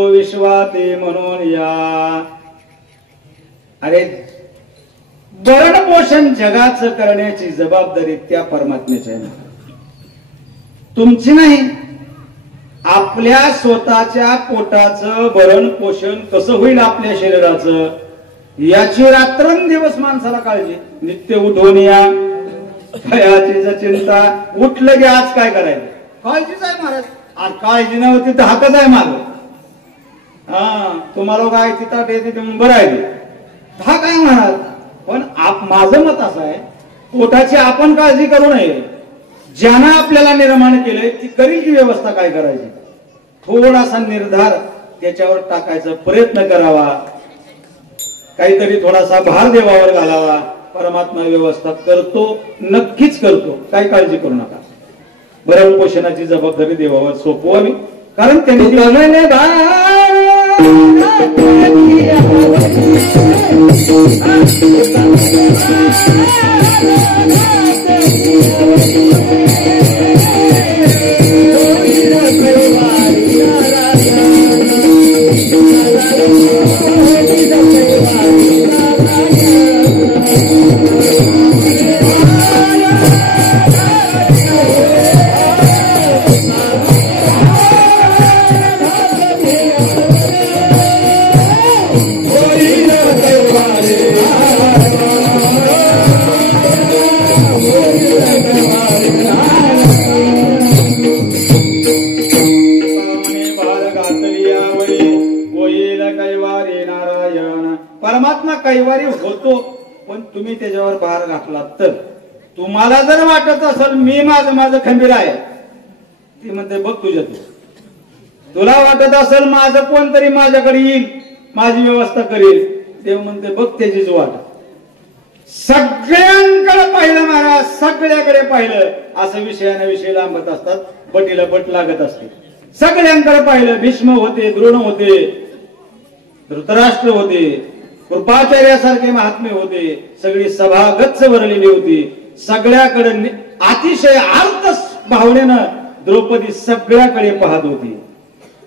विश्वाते म्हणून या. अरे भरण पोषण जगाचं करण्याची जबाबदारी त्या परमात्म्याची आहे, तुमची नाही. आपल्या स्वतःच्या पोटाचं भरण पोषण कसं होईल, आपल्या शरीराचं, याची रात्रंदिवस माणसाला काळजी. नित्य उठून या भयाची चिंता. उठलं की आज काय करायचं, काळजीच आहे महाराज. आज काळजी नव्हती तर हाकच आहे माझं. तुम्हाला काय तिथं येते बरं आहे, हा काय महाराज. पण माझं मत असं आहे, पोटाची आपण काळजी करू नये. ज्यानं आपल्याला निर्माण केलंय ती करील की व्यवस्था काय करायची, थोडासा निर्धार त्याच्यावर टाकायचा प्रयत्न करावा, काहीतरी थोडासा भार देवावर घालावा. परमात्मा व्यवस्था करतो, नक्कीच करतो, काही काळजी करू नका. भरण पोषणाची जबाबदारी देवावर सोपवावी, कारण त्यांनी परमात्मा कैवारी होतो. पण तुम्ही त्याच्यावर भार घातला तर, तुम्हाला जर वाटत असेल मी माझं खंबीर आहे, ती म्हणते बघ तुझ्या तुला वाटत असेल माझं कोणतरी माझ्याकडे येईल, माझी व्यवस्था करेल. देव म्हणते बघ त्याचीच वाट. सगळ्यांकडे पाहिलं महाराज, सगळ्याकडे पाहिलं. असं विषयाने विषय लांबत असतात, बटीला बट लागत असते. सगळ्यांकडे पाहिलं. भीष्म होते, द्रोण होते, धृतराष्ट्र होते, कृपाचार्यासारखे महात्मे होते. सगळी सभा गच्च भरलेली होती. सगळ्याकडे अतिशय आर्त भावनेनं द्रौपदी सगळ्याकडे पाहत होती.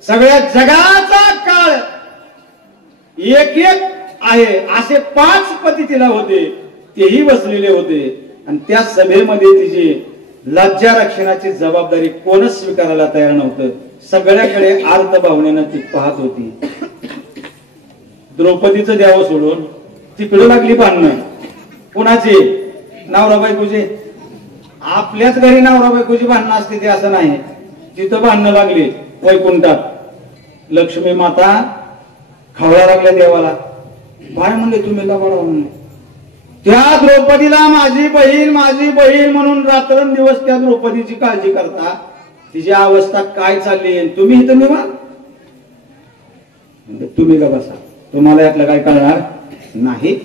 सगळ्या जगाचा काळ एक एक आहे असे 5 पती तिला होते, तेही बसलेले होते. आणि त्या सभेमध्ये तिची लज्जा रक्षणाची जबाबदारी कोणच स्वीकारायला तयार नव्हतं. सगळ्याकडे आर्त भावनेनं ती पाहत होती. द्रौपदीचं द्यावं सोडून तिकडे लागली भांडणं. कुणाची? नवरा बायकोची. आपल्याच घरी नवरा बायकोची भांडणं असते ते असं नाही. तिथं भांडणं लागली वैकुंठात. लक्ष्मी माता खावळा लागल्या देवाला. बाय म्हणले तुम्ही का बडा म्हणले. त्या द्रौपदीला माझी बहीण म्हणून रात्रंदिवस त्या द्रौपदीची काळजी करता. तिची अवस्था काय चालली, तुम्ही इथं निवांत. तुम्ही का बसा, तुम्हाला यातलं काय कळणार नाही.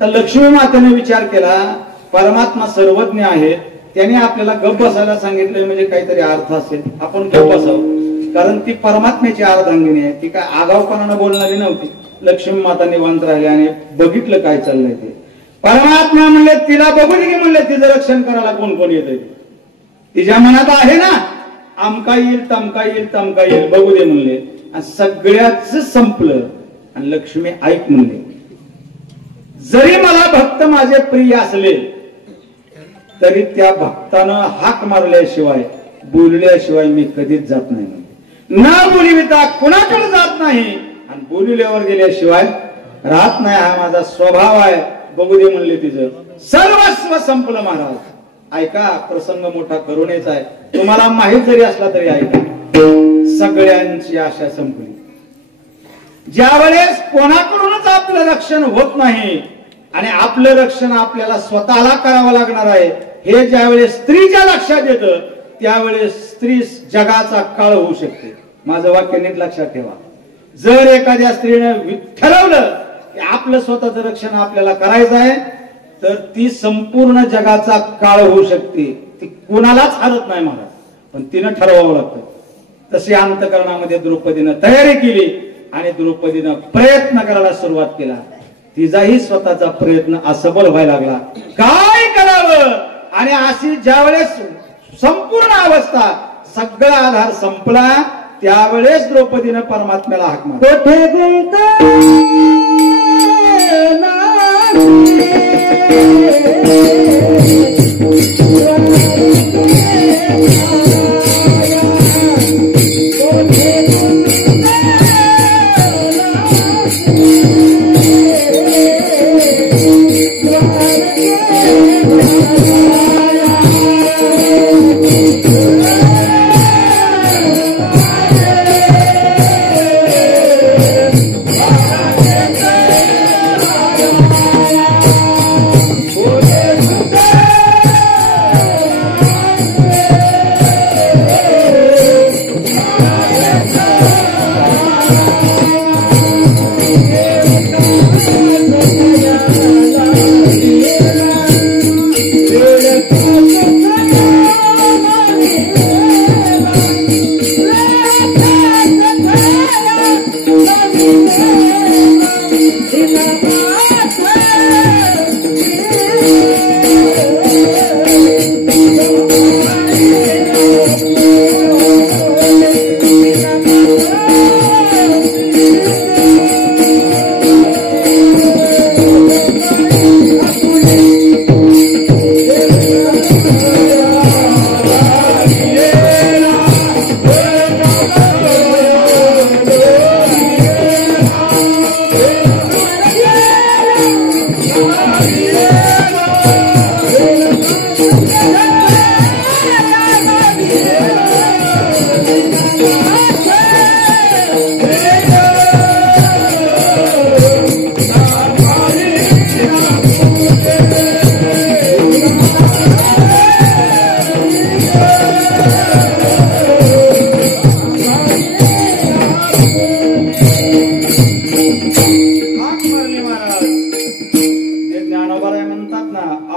तर लक्ष्मी मातेने विचार केला, परमात्मा सर्वज्ञ आहे, त्याने आपल्याला गप्प बसायला सांगितलंय म्हणजे काहीतरी अर्थ असेल. आपण गप्प बसावं, कारण ती परमात्म्याची अर्धांगिनी आहे. ती काय आगावपणानं बोलणारी नव्हती. लक्ष्मी माता निवांत राहिली आणि बघितलं काय चाललंय ते. परमात्मा म्हणले तिला बघू दे की, म्हणले तिचं रक्षण करायला कोण कोण येत. तिच्या मनात आहे ना, आमका येईल तमका येईल बघू दे म्हणले. आणि सगळ्याच संपलं. आणि लक्ष्मी ऐक म्हणले, जरी मला भक्त माझे प्रिय असले तरी त्या भक्तानं हाक मारल्याशिवाय बोलल्याशिवाय मी कधीच जात नाही. न बोलिविता कुणाकडे जात नाही आणि बोलिल्यावर गेल्याशिवाय राहत नाही. हा माझा स्वभाव आहे. बघू दे म्हणले. तिचं सर्वस्व संपलं महाराज. ऐका, प्रसंग मोठा करुणेचा आहे. तुम्हाला माहित जरी असला तरी ऐका. सगळ्यांची आशा संपली. ज्या वेळेस कोणाकडूनच आपलं रक्षण होत नाही आणि आपलं रक्षण आपल्याला स्वतःला करावं लागणार आहे, हे ज्या वेळेस स्त्रीच्या लक्षात येतं त्यावेळेस स्त्री जगाचा काळ होऊ शकते. माझं वाक्य नीट लक्षात ठेवा. जर एखाद्या स्त्रीने ठरवलं की आपलं स्वतःचं रक्षण आपल्याला करायचं आहे, तर ती संपूर्ण जगाचा काळ होऊ शकते. ती कोणालाच हरत नाही महाराज, पण तिनं ठरवावं लागतं. तशी अंतःकरणामध्ये द्रौपदीनं तयारी केली आणि द्रौपदीनं प्रयत्न करायला सुरुवात केला. तिचाही स्वतःचा प्रयत्न असफल व्हायला लागला. काय करावं, आणि अशी ज्या वेळेस संपूर्ण अवस्था, सगळा आधार संपला, त्यावेळेस द्रौपदीनं परमात्म्याला हाक मारली. कोठे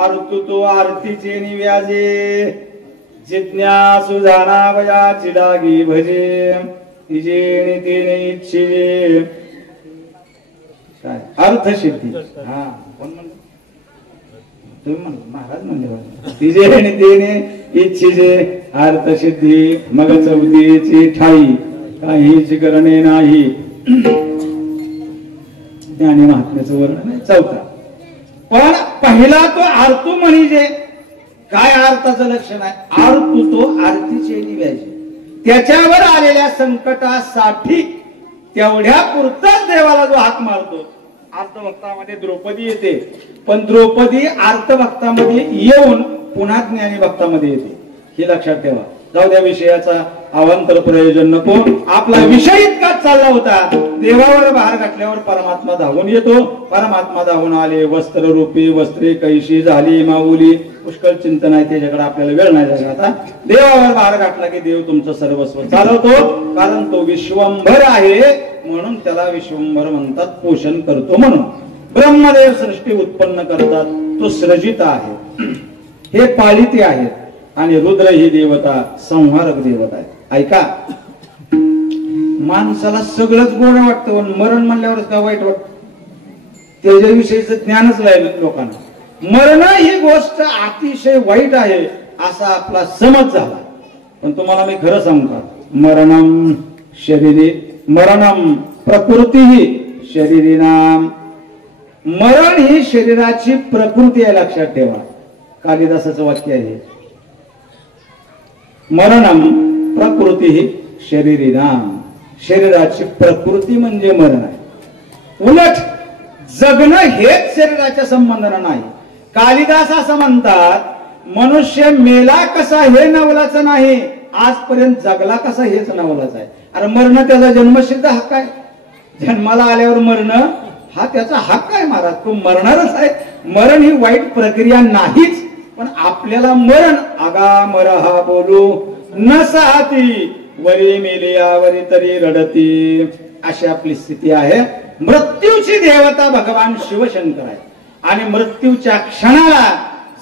आरतू तो आरतीचे निव्याजे जिज्ञासू जाणावया चिडागी भजे तिजे तिने इच्छिजे काय अर्थसिद्धी. हा कोण म्हणलं तुम्ही म्हणलं महाराज म्हणले तिजे तिने इच्छिजे अर्थसिद्धी मग चौथीची ठाई काहीच करणे नाही. ज्ञानी महात्म्याचं वर्णन आहे चौथा. पण पहिला तो आरतू म्हणजे काय अर्थाचं लक्षण आहे. आरतू तो आरतीचे निव्याजे त्याच्यावर आलेल्या संकटासाठी तेवढ्या पुरताच देवाला जो हाक मारतो. अर्थभक्तामध्ये द्रौपदी येते पण द्रौपदी अर्थभक्तामध्ये येऊन पुन्हा ज्ञानी भक्तामध्ये येते हे लक्षात ठेवा. जाऊ द्या विषयाचा अवांतर प्रयोजन नको. आपला विषय इतकाच चालला होता. देवावर बाहेर घातल्यावर परमात्मा धावून येतो. परमात्मा धावून आले वस्त्र रूपी वस्त्रे कैशी झाली माऊली. पुष्कळ चिंतन आहे त्याच्याकडे आपल्याला वेळ नाही जायचा. आता देवावर बाहेर घातला की देव तुमचं सर्वस्व चालवतो. कारण तो विश्वंभर आहे म्हणून त्याला विश्वंभर म्हणतात. पोषण करतो म्हणून. ब्रह्मदेव सृष्टी उत्पन्न करतात. तो सृजित आहे. हे पालिते आहेत. आणि रुद्र ही देवता संहारक देवता आहे. ऐका माणसाला सगळंच गोड वाटतं पण मरण म्हणल्यावरच का वाईट वाटत. त्याच्याविषयीचं ज्ञानच नाही लोकांना. मरण ही गोष्ट अतिशय वाईट आहे असा आपला समज झाला. पण तुम्हाला मी खरं सांगतो मरणम शरीरी मरणम प्रकृती ही शरीरीनाम. मरण ही शरीराची प्रकृती आहे लक्षात ठेवा. कालिदासाचं वाक्य आहे मरणम प्रकृती ही शरीरीनाम. शरीराची प्रकृती म्हणजे मरण आहे. उलट जगणं हेच शरीराच्या संबंधानं नाही. कालिदास असं म्हणतात मनुष्य मेला कसा हे नवलाचं नाही आजपर्यंत जगला कसा हेच नवलाच आहे. अरे मरण त्याचा जन्मसिद्ध हक्क आहे. जन्माला आल्यावर मरण हा त्याचा हक्क आहे महाराज. तो मरणारच आहे. मरण ही वाईट प्रक्रिया नाहीच. पण आपल्याला मरण आगा मरहा बोलू न साहती वरी मेलियावरी तरी रडती अशी आपली स्थिती आहे. मृत्यूची देवता भगवान शिवशंकर आहे. आणि मृत्यूच्या क्षणाला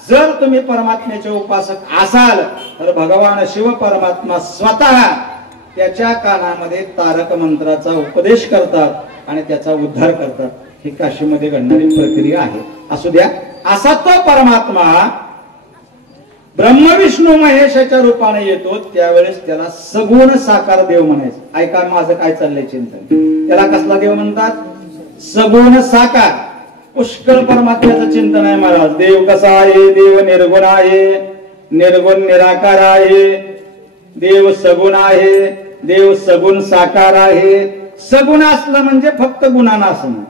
जर तुम्ही परमात्म्याचे उपासक असाल तर भगवान शिव परमात्मा स्वतः त्याच्या कानामध्ये तारक मंत्राचा उपदेश करतात आणि त्याचा उद्धार करतात. ही काशीमध्ये घडणारी प्रक्रिया आहे. असू द्या. असा तो परमात्मा ब्रह्म विष्णू महेशाच्या रूपाने येतो त्यावेळेस त्याला सगुण साकार देव म्हणायचं. ऐका माझं काय चाललंय चिंतन. त्याला कसला देव म्हणतात. सगुण साकार. पुष्कळ परमात्म्याचं चिंतन आहे महाराज. देव कसा आहे. देव निर्गुण आहे. निर्गुण निराकार आहे. देव सगुण आहे. देव सगुण साकार आहे. सगुण असलं म्हणजे फक्त गुणानं असणं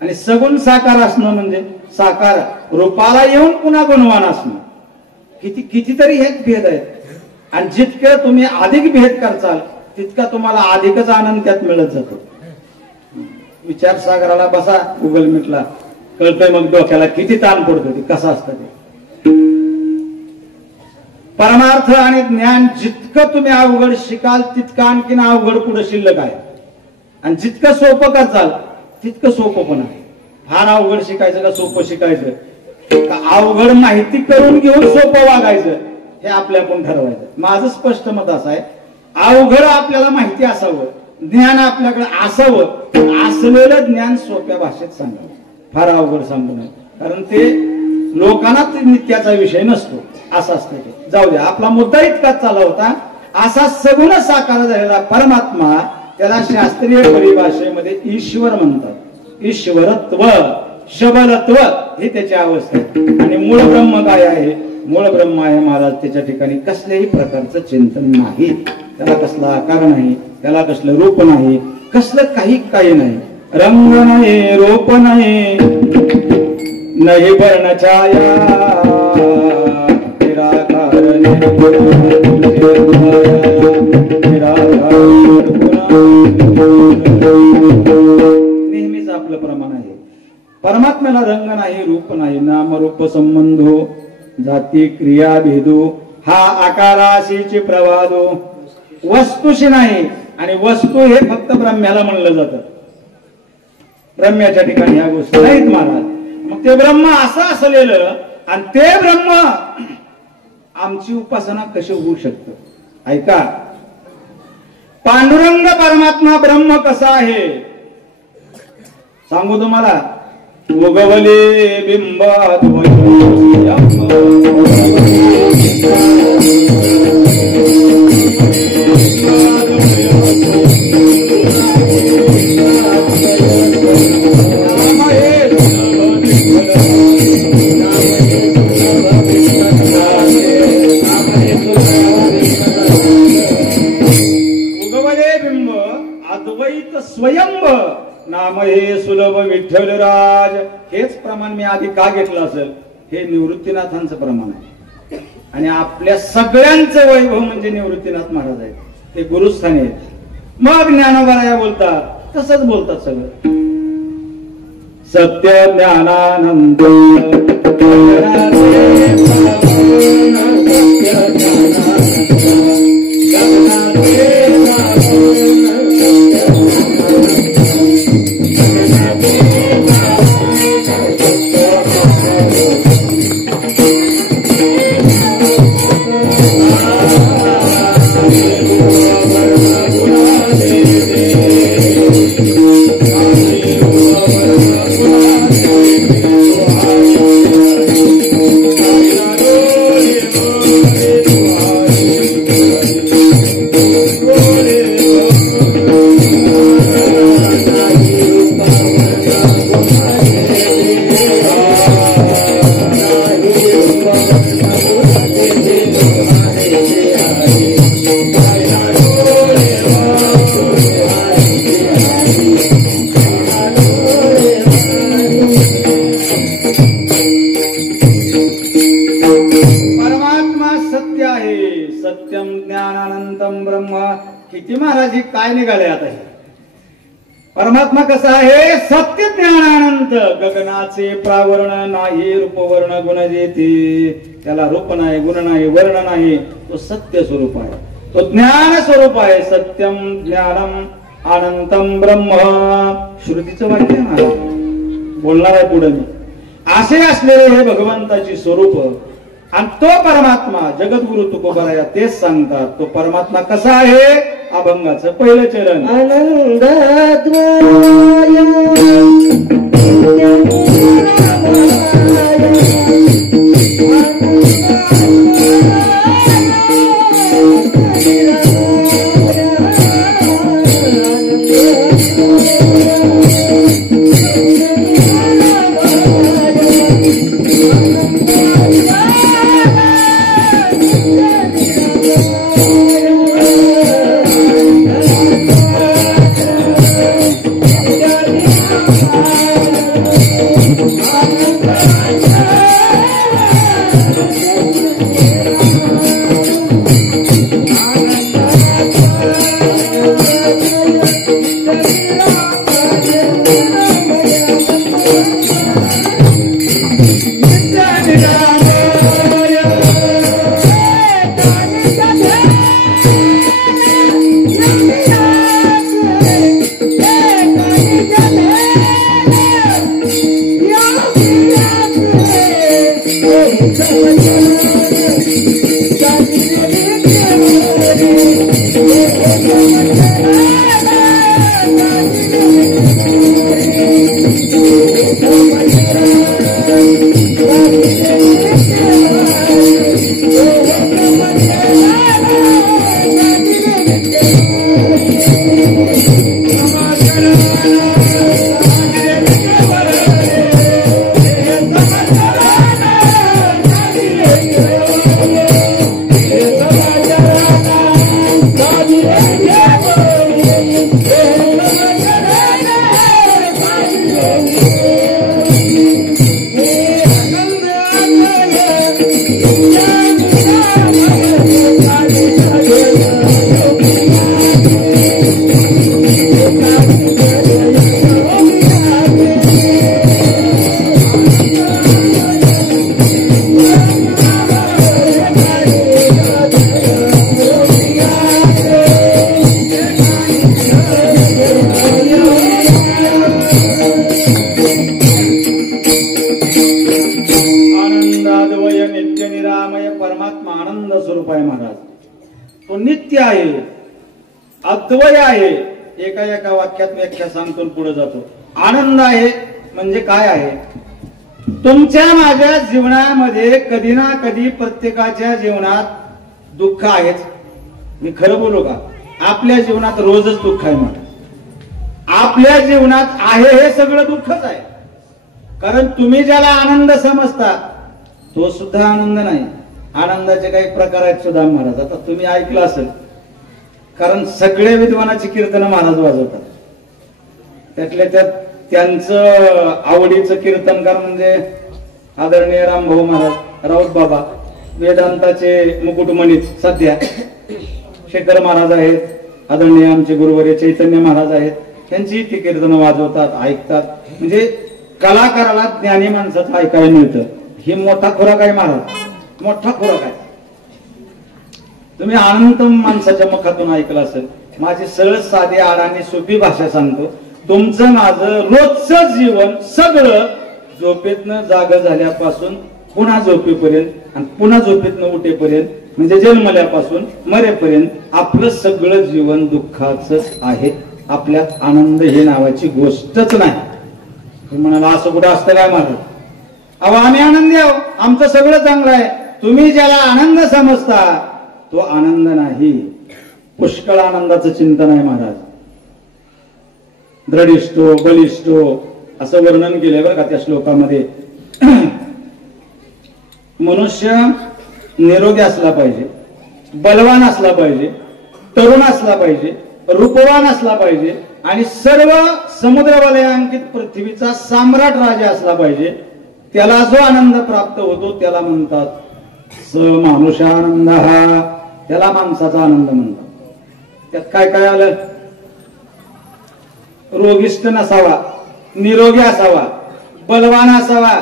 आणि सगुण साकार असणं म्हणजे साकार रूपाला येऊन पुन्हा गुणवान असणं. कितीतरी हेच भेद आहेत. आणि जितके तुम्ही अधिक भेद करचाल तितका तुम्हाला अधिकच आनंद त्यात मिळत जातो. विचार सागराला बसा गुगल मीटला कळतंय मग डोक्याला किती ताण पडतो ते कसं असतं ते. परमार्थ आणि ज्ञान जितकं तुम्ही अवघड शिकाल तितकं आणखीन अवघड पुढे शिल्लक आहे. आणि जितकं सोपं करचाल तितकं सोपं पण आहे. फार अवघड शिकायचं का सोपं शिकायचं का अवघड माहिती करून घेऊन सोपं वागायचं हे आपल्याकडून ठरवायचं. माझं स्पष्ट मत असं आहे अवघड आपल्याला माहिती असावं ज्ञान आपल्याकडे असावं. असलेलं ज्ञान सोप्या भाषेत सांगावं. फार अवघड सांगू नये कारण ते लोकांना नित्याचा विषय नसतो. असं असतं ते. जाऊ द्या. आपला मुद्दा इतकाच चालला होता. असा सगुण साकार झालेला परमात्मा त्याला शास्त्रीय परिभाषेमध्ये ईश्वर म्हणतात. ईश्वरत्व शबलत्व हे त्याची अवस्था आहे. आणि मूळ ब्रह्म काय आहे. मूळ ब्रह्म आहे महाराज. त्याच्या ठिकाणी कसल्याही प्रकारचं चिंतन नाही. त्याला कसला आकार नाही. त्याला कसलं रूप नाही. कसलं काही नाही. रंग नाही रूप नाही नाही वर्ण छाया निराकार नेहमीच आपलं प्रमाण आहे. परमात्म्याला रंग नाही रूप नाही नामरूप संबंधो जाती क्रिया भेदो हा आकाराशीची प्रवादो वस्तूशी नाही. आणि वस्तू हे फक्त ब्रह्म्याला म्हणलं जातं. ब्रह्म्याच्या ठिकाणी ह्या गोष्टी नाहीत महाराज. मग ते ब्रह्म असं असलेलं आणि ते ब्रह्म आमची उपासना कशी होऊ शकतं? ऐका, पांडुरंग परमात्मा ब्रह्म कसा आहे सांगू तुम्हाला. उगवले बिंब स्वयंभ नाम हे सुलभ विठ्ठलराज. हेच प्रमाण मी आधी का घेतलं असेल? हे निवृत्तीनाथांचं प्रमाण आहे आणि आपल्या सगळ्यांचं वैभव म्हणजे निवृत्तीनाथ महाराज आहेत. ते गुरुस्थानी आहेत. मग ज्ञानोबा बोलतात तसंच बोलतात सगळं. सत्य ज्ञानानंद किती महाराज काय निघाले आता? परमात्मा कसा आहे? सत्य ज्ञानानंत. गगनाचे प्रावरण नाही, रूपवर्ण गुण जेते. त्याला रूप नाही, गुण नाही, वर्ण नाही. तो सत्य स्वरूप आहे, तो ज्ञान स्वरूप आहे. सत्यम ज्ञानम अनंतम ब्रह्म. श्रुतीचं वाक्य ना, बोलणार आहे पुढे मी. असे असलेले हे भगवंताची स्वरूप आणि तो परमात्मा जगद्गुरु तुकोबराया तेच सांगतात. तो परमात्मा कसा आहे? अभंगाचं पहिलं चरण. नित्य निरामय परमात्मा आनंद स्वरूप आहे महाराज. तो नित्य आहे, अद्वय आहे. एका एका वाक्यात व्याख्या सांगतो पुढे जातो. आनंद आहे म्हणजे काय आहे? तुमच्या माझ्या जीवनामध्ये कधी ना कधी प्रत्येकाच्या जीवनात दुःख आहेच. मी खरं बोलू का? आपल्या जीवनात रोजच दुःख आहे मला. आपल्या जीवनात आहे हे सगळं दुःखच आहे. कारण तुम्ही ज्याला आनंद समजता तो सुद्धा आनंद नाही. आनंदाचे काही प्रकार आहेत सुद्धा महाराज. आता तुम्ही ऐकलं असेल, कारण सगळे विद्वानाची कीर्तन महाराज वाजवतात. त्यातल्या त्यात त्यांचं आवडीचं कीर्तनकार म्हणजे आदरणीय रामभाऊ महाराज, राऊत बाबा, वेदांताचे मुकुटमणीत सध्या शेखर महाराज आहेत, आदरणीय आमचे गुरुवर्य चैतन्य महाराज आहेत. त्यांची ती कीर्तन वाजवतात, ऐकतात. म्हणजे कलाकाराला ज्ञानी माणसाचं ऐकायला मिळतं. ही मोठा खुराक आहे महाराज, मोठा खुराक आहे. तुम्ही आनंद माणसाच्या मुखातून ऐकलं असेल. माझी सरळ साधी आडाणी सोपी भाषा सांगतो. तुमचं माझं रोजचं जीवन सगळं झोपेतनं जाग झाल्यापासून पुन्हा झोपेपर्यंत आणि पुन्हा झोपेतनं उठेपर्यंत म्हणजे जन्मल्यापासून मरेपर्यंत आपलं सगळं जीवन दुःखाचंच आहे. आपल्यात आनंद हे नावाची गोष्टच नाही. म्हणाला असं कुठं असतं काय महाराज? अहो आम्ही आनंदी आहो, आमचं सगळं चांगलं आहे. तुम्ही ज्याला आनंद समजता तो आनंद नाही. पुष्कळ आनंदाचं चिंतन आहे महाराज. दृढिष्ठो बलिष्ठो असं वर्णन केलंय बरं का त्या श्लोकामध्ये. मनुष्य निरोगी असला पाहिजे, बलवान असला पाहिजे, तरुण असला पाहिजे, रूपवान असला पाहिजे आणि सर्व समुद्र वलयांकित पृथ्वीचा सम्राट राजा असला पाहिजे. त्याला जो आनंद प्राप्त होतो त्याला म्हणतात स मानुषानंद. हा त्याला माणसाचा आनंद म्हणतात. त्यात काय काय आलं? रोगिष्ट नसावा, निरोगी असावा, बलवान असावा,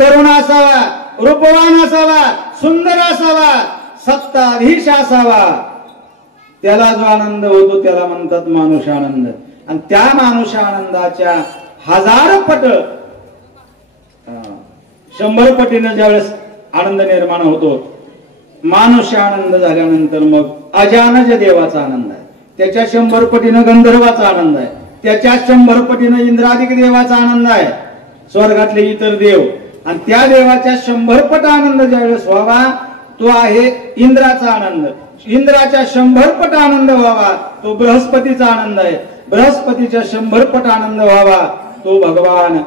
तरुण असावा, रूपवान असावा, सुंदर असावा, सत्ताधीश असावा. त्याला जो आनंद होतो त्याला म्हणतात मानुषानंद. आणि त्या मानुषानंदाच्या 1000 पट 100 पटीनं ज्यावेळेस आनंद निर्माण होतो, मानुष्यानंद झाल्यानंतर मग अजानज देवाचा आनंद आहे. त्याच्या 100 पटीनं गंधर्वाचा आनंद आहे. त्याच्या 100 पटीनं इंद्रादिक देवाचा आनंद आहे, स्वर्गातले इतर देव. आणि त्या देवाच्या 100 पट आनंद ज्यावेळेस व्हावा तो आहे इंद्राचा आनंद. इंद्राच्या 100 पट आनंद व्हावा तो बृहस्पतीचा आनंद आहे. बृहस्पतीच्या 100 पट आनंद व्हावा तो भगवान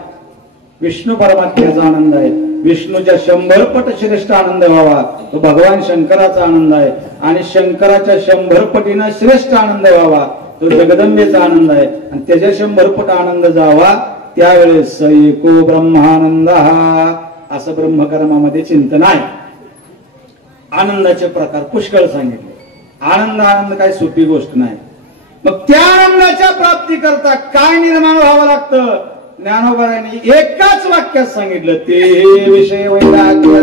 विष्णू परमात्म्याचा आनंद आहे. विष्णूच्या 100 पट श्रेष्ठ आनंद व्हावा तो भगवान शंकराचा आनंद आहे. आणि शंकराच्या 100 पटीनं श्रेष्ठ आनंद व्हावा तो जगदंबेचा आनंद आहे. आणि त्याच्या 100 पट आनंद जावा त्यावेळेस एको ब्रह्मानंद. असं ब्रह्मकर्मामध्ये चिंतन आहे. आनंदाचे प्रकार पुष्कळ सांगितले. आनंद काय सोपी गोष्ट नाही. मग त्या आनंदाच्या प्राप्ती करता काय निर्माण व्हावं लागतं? ज्ञानोबांनी एकाच वाक्यात सांगितलं, ते विषय वैराग्य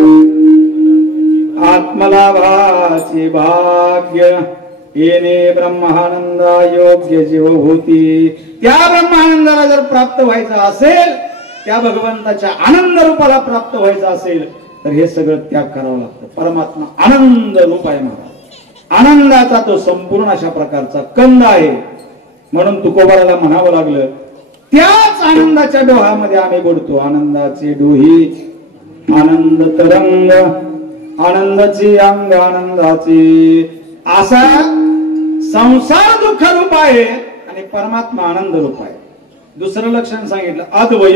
आत्मलाभाचे भाग्य येणे ब्रह्मानंदा योग्य जीवभूती. त्या ब्रह्मानंदाला जर प्राप्त व्हायचं असेल, त्या भगवंताच्या आनंद रूपाला प्राप्त व्हायचं असेल तर हे सगळं त्याग करावं लागतं. परमात्मा आनंद रूप आहे महाराज. आनंदाचा तो संपूर्ण अशा प्रकारचा कंद आहे. म्हणून तुकोबाराला म्हणावं लागलं, त्याच आनंदाच्या डोहामध्ये आम्ही बुडतो. आनंदाचे डोही आनंद तरंग, आनंदाची अंग आनंदाची. असा संसार दुःख रूप आहे आणि परमात्मा आनंद रूप आहे. दुसरं लक्षण सांगितलं अद्वय.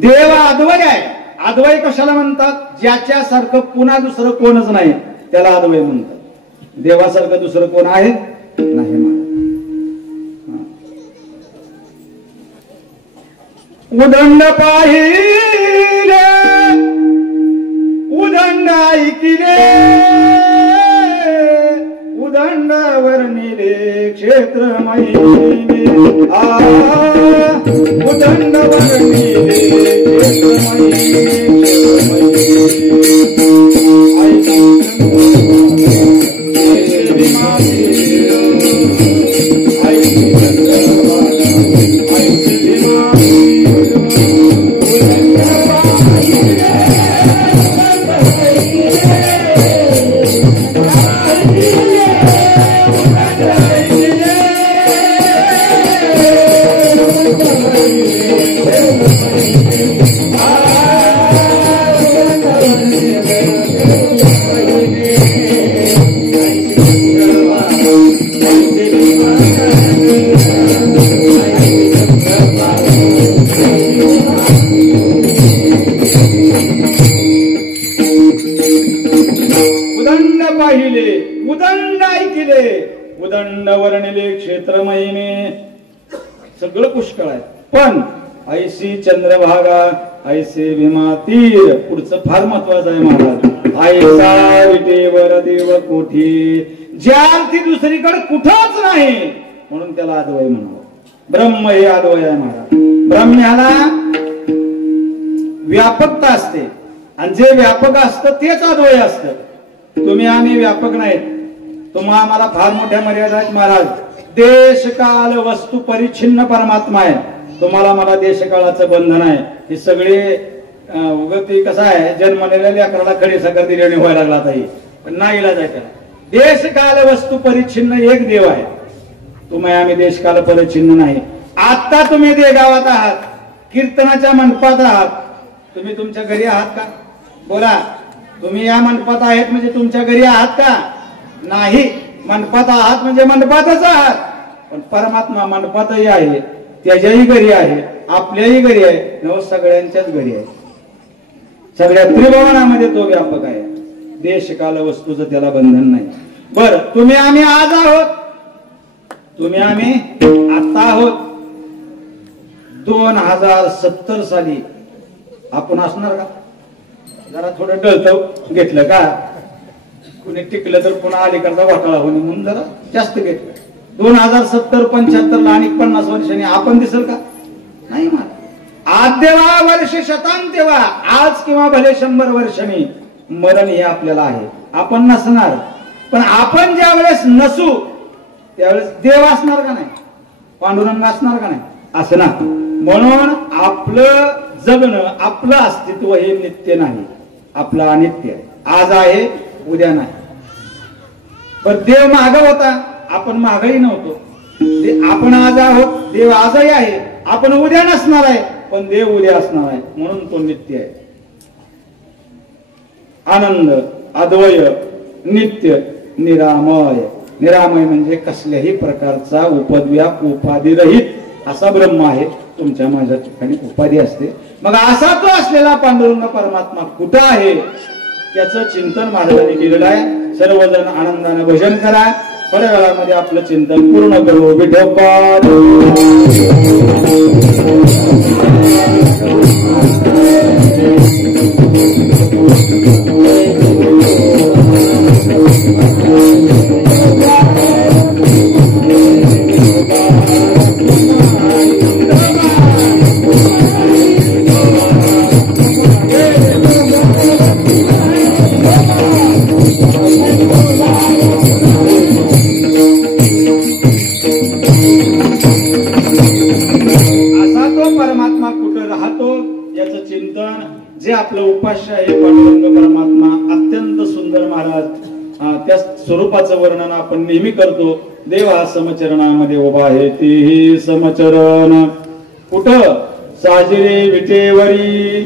देव अद्वय आहे. अद्वय कशाला म्हणतात? ज्याच्यासारखं पुन्हा दुसरं कोणच नाही त्याला अद्वय म्हणतात. देवासारखं दुसरं कोण आहे नाही म्हणा. उदंड पाहिले उदंड ऐकिले उदंड वर्णिले क्षेत्र महिने. उदंड वर्णिले क्षेत्र महिने. पाहिले उदंड ऐकिले उदंड वर्णिले क्षेत्र महिमे सगळं पुष्कळ आहे पण ऐशी चंद्रभागा ऐसे भीमा तीर पुढचं फार महत्वाचं आहे महाराज ऐसा विटेवर देव कोठी ज्या ती दुसरीकडे कुठंच नाही म्हणून त्याला अद्वय म्हणावं ब्रह्म हे अद्वय आहे महाराज ब्रह्म्याला व्यापकता असते आणि जे व्यापक असतं तेच अद्वय असतं तुम्ही आम्ही व्यापक नाहीत तुम्हा आम्हाला फार मोठ्या मर्यादा आहेत महाराज देश काल वस्तू परिच्छिन्न परमात्मा आहे तुम्हाला मला देश काळाचं बंधन आहे हे सगळे उगती कसं आहे जन्मलेल्या लेकराला खडी साखर दिल्याने व्हायला लागला ताई पण नाही इलाज आहे त्याला देश काल वस्तू परिच्छिन्न एक देव आहे तुम्ही आम्ही देश काल परिच्छिन्न नाही आता तुम्ही देगावात आहात कीर्तनाच्या मंडपात आहात तुम्ही तुमच्या घरी आहात का बोला तुम्ही या मंडपात आहेत म्हणजे तुमच्या घरी आहात का नाही मंडपात आहात म्हणजे मंडपातच आहात पण परमात्मा मंडपातही आहे त्याच्याही घरी आहे आपल्याही घरी आहे नव सगळ्यांच्याच घरी आहे सगळ्या त्रिभुवनामध्ये तो व्यापक आहे देश काल वस्तूचं त्याला बंधन नाही बर तुम्ही आम्ही आज आहोत तुम्ही आम्ही आता आहोत 2070 साली आपण असणार का जरा थोडं डळत घेतलं का कुणी टिकलं तर पुन्हा अलीकडचा घोटाळा होणे म्हणून जरा जास्त घेतलं 2070 75 ला आणि 50 वर्षांनी आपण दिसल का नाही मला आद्यवा वर्ष शतांत्यवा आज किंवा भले 100 वर्षांनी मरण हे आपल्याला आहे आपण नसणार पण आपण ज्या वेळेस नसू त्यावेळेस देव असणार का नाही पांडुरंग असणार का नाही असं ना म्हणून आपलं जगणं आपलं अस्तित्व हे नित्य नाही आपलं अनित्य आहे आज आहे उद्या नाही पण देव माग होता आपण मागही नव्हतो आपण आज आहोत देव आजही आहे आपण उद्या नसणार आहे पण देव उद्या असणार आहे म्हणून तो नित्य आहे आनंद अद्वय नित्य निरामय निरामय म्हणजे कसल्याही प्रकारचा उपद्व्याप उपाधी रहित असा ब्रह्म आहे तुमच्या माझ्या ठिकाणी उपाधी असते मग असा तो असलेला पांडुरंग परमात्मा कुठं आहे त्याचं चिंतन महाराजांनी केलेलं आहे सर्वजण आनंदाने भजन करा थोड्या वेळामध्ये आपलं चिंतन पूर्ण करू विठोबा जे आपलं उपास्य आहे पांडुरंग परमात्मा अत्यंत सुंदर महाराज त्या स्वरूपाचं वर्णन आपण नेहमी करतो देव हा समचरणामध्ये उभा आहे तेही समचरण कुठं साजिरे विटेवरी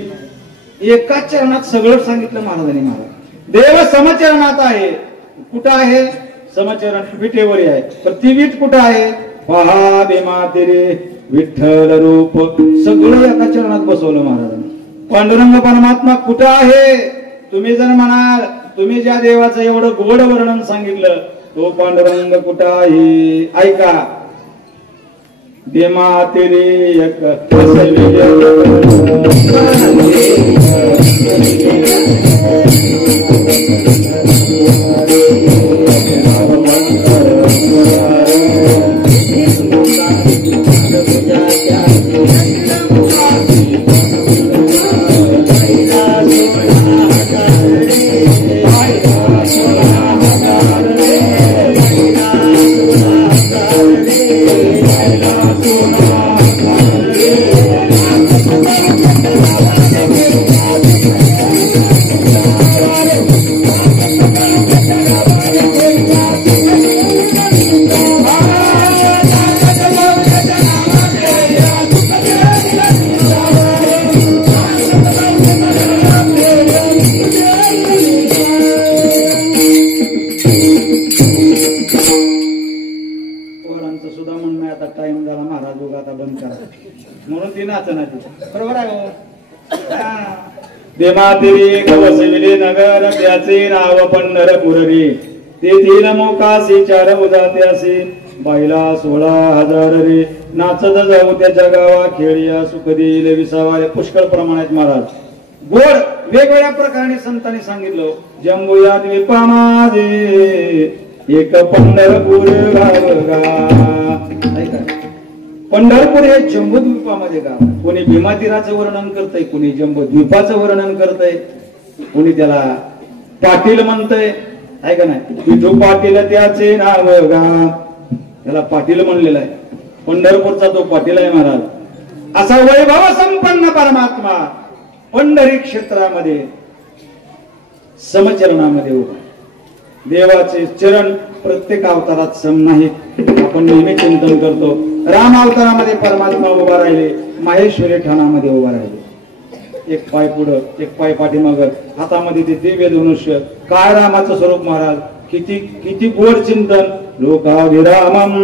एका चरणात सगळं सांगितलं महाराजांनी महाराज देव समचरणात आहे कुठं आहे समचरण विटेवरी आहे पण ती वीट कुठं आहे पहा बेमा तेरे विठ्ठल रूप सगळं एका चरणात बसवलं महाराजांनी पांडुरंग परमात्मा कुठं आहे तुम्ही जर म्हणाल तुम्ही ज्या देवाचं एवढं गोड वर्णन सांगितलं तो पांडुरंग कुठं आहे ऐका देमा तेरे एक म्हणून ती नाचना ती बरोबर आहे देमातिरी कवसविले नगर त्याचे नाव पंढरपूर रे तेथील मोकासी 4 उजात्यासी बाईला 16,000 रे नाचत जाऊ त्याच्या गावा खेळिया सुख देईल विसावारे पुष्कळ प्रमाणात महाराज गोड वेगवेगळ्या प्रकारे संतांनी सांगितलं जंबुया द्वीपा माझे एक पंढरपूर गाव पंढरपूर हे जंबूद्वीपामध्ये गाव कोणी भीमातीराचं वर्णन करतय कोणी जंबूद्वीपाचं वर्णन करतय कोणी त्याला पाटील म्हणतय आहे का नाही विठू पाटील त्याचे नाव गाव त्याला पाटील म्हणलेला आहे पंढरपूरचा तो पाटील आहे महाराज असा वैभव संपन्न परमात्मा पंढरी क्षेत्रामध्ये समचरणामध्ये उभा देवाचे चरण प्रत्येक अवतारात सम नाहीत आपण नेहमी चिंतन करतो राम अवतारामध्ये परमात्मा उभा राहिले माहेश्वरी ठाणामध्ये उभा राहिले एक पाय पुढं एक पाय पाठीमागं हातामध्ये ते दिव्य धनुष्य काय रामाचं स्वरूप महाराज किती किती गोड चिंतन लोकाभिरामम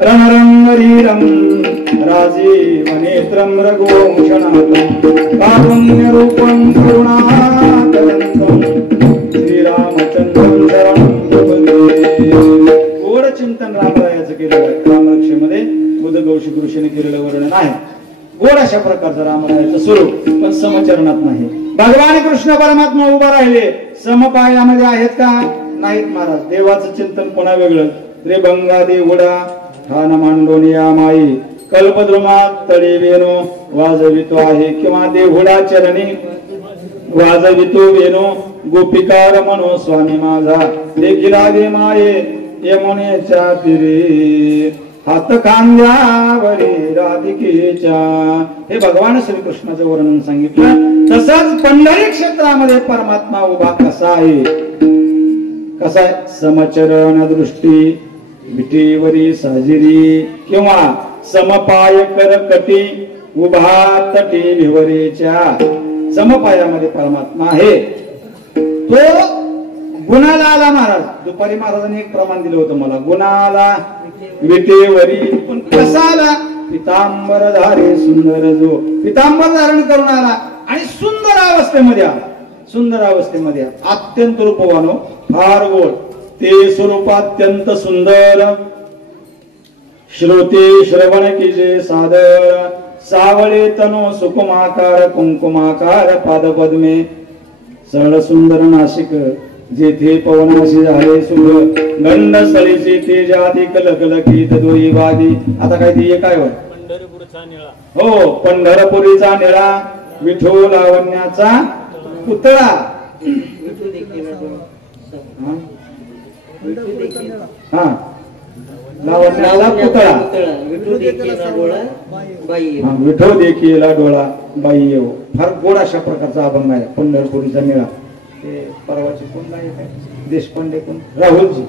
रणरंगरीरम राजीवनेत्रम रघुवंशनाथम कारुण्यरूपं करुणाकरंतम श्रीरामचंद्रं शरणं गोड चिंतन रामरायाचं केलेलं आहे रामरक्षेमध्ये बुद्धगौशिक ऋषीने केलेलं वर्णन आहे गोड अशा प्रकारचं रामरायाचं स्वरूप पण समचरणात नाही भगवान कृष्ण परमात्मा उभा राहिले समपायामध्ये आहेत का नाहीत महाराज देवाचं चिंतन पुन्हा वेगळं त्रिभंगा देवडा ठाण मांडोनिया माई कल्पद्रुमात तळी वेणू वाजवितो आहे किंवा देवडा चरणी वाजवितो वेणू गोपिकार म्हणो स्वामी माझा देखीला गे माये यमुनेच्या तीरे हात खांद्यावरी राधिकेच्या हे भगवान श्रीकृष्णाचं वर्णन सांगितलं तसंच पंढरी क्षेत्रामध्ये परमात्मा उभा कसा आहे कसा आहे समचरण दृष्टी विटेवरी साजिरी किंवा समपाय करकटी उभा तटी भिवरेच्या समपायामध्ये परमात्मा आहे तो गुणाला आला महाराज दुपारी महाराजांनी एक प्रमाण दिलं होतं मला गुणाला विटेवरी पण कसा आला पितांबर धारे सुंदर जो पितांबर धारण करून आला आणि सुंदर अवस्थेमध्ये आला सुंदर अवस्थेमध्ये अत्यंत रूपवानो फार गोड ते स्वरूप अत्यंत सुंदर श्रोते श्रवण कीजे सादर सावळे तनो सुकुमाकार कुंकुमाकार पादपद्मे सरळ सुंदर नाशिक जेथे पवनाशी झाले सुख गंड स्थळीची तेजाधिक लखलखीत दोई वादी आता काय ती काय होय पंढरपूरचा निळा हो पंढरपुरीचा निळा विठो लावण्याचा पुतळा हा लावण्याचा पुतळा विठो देखील डोळा बाई येऊ फार गोड अशा प्रकारचा अभंग आहे पंढरपुरीचा निळा ते परवाचे कोण गायक आहे देशपांडे कोण राहुलजी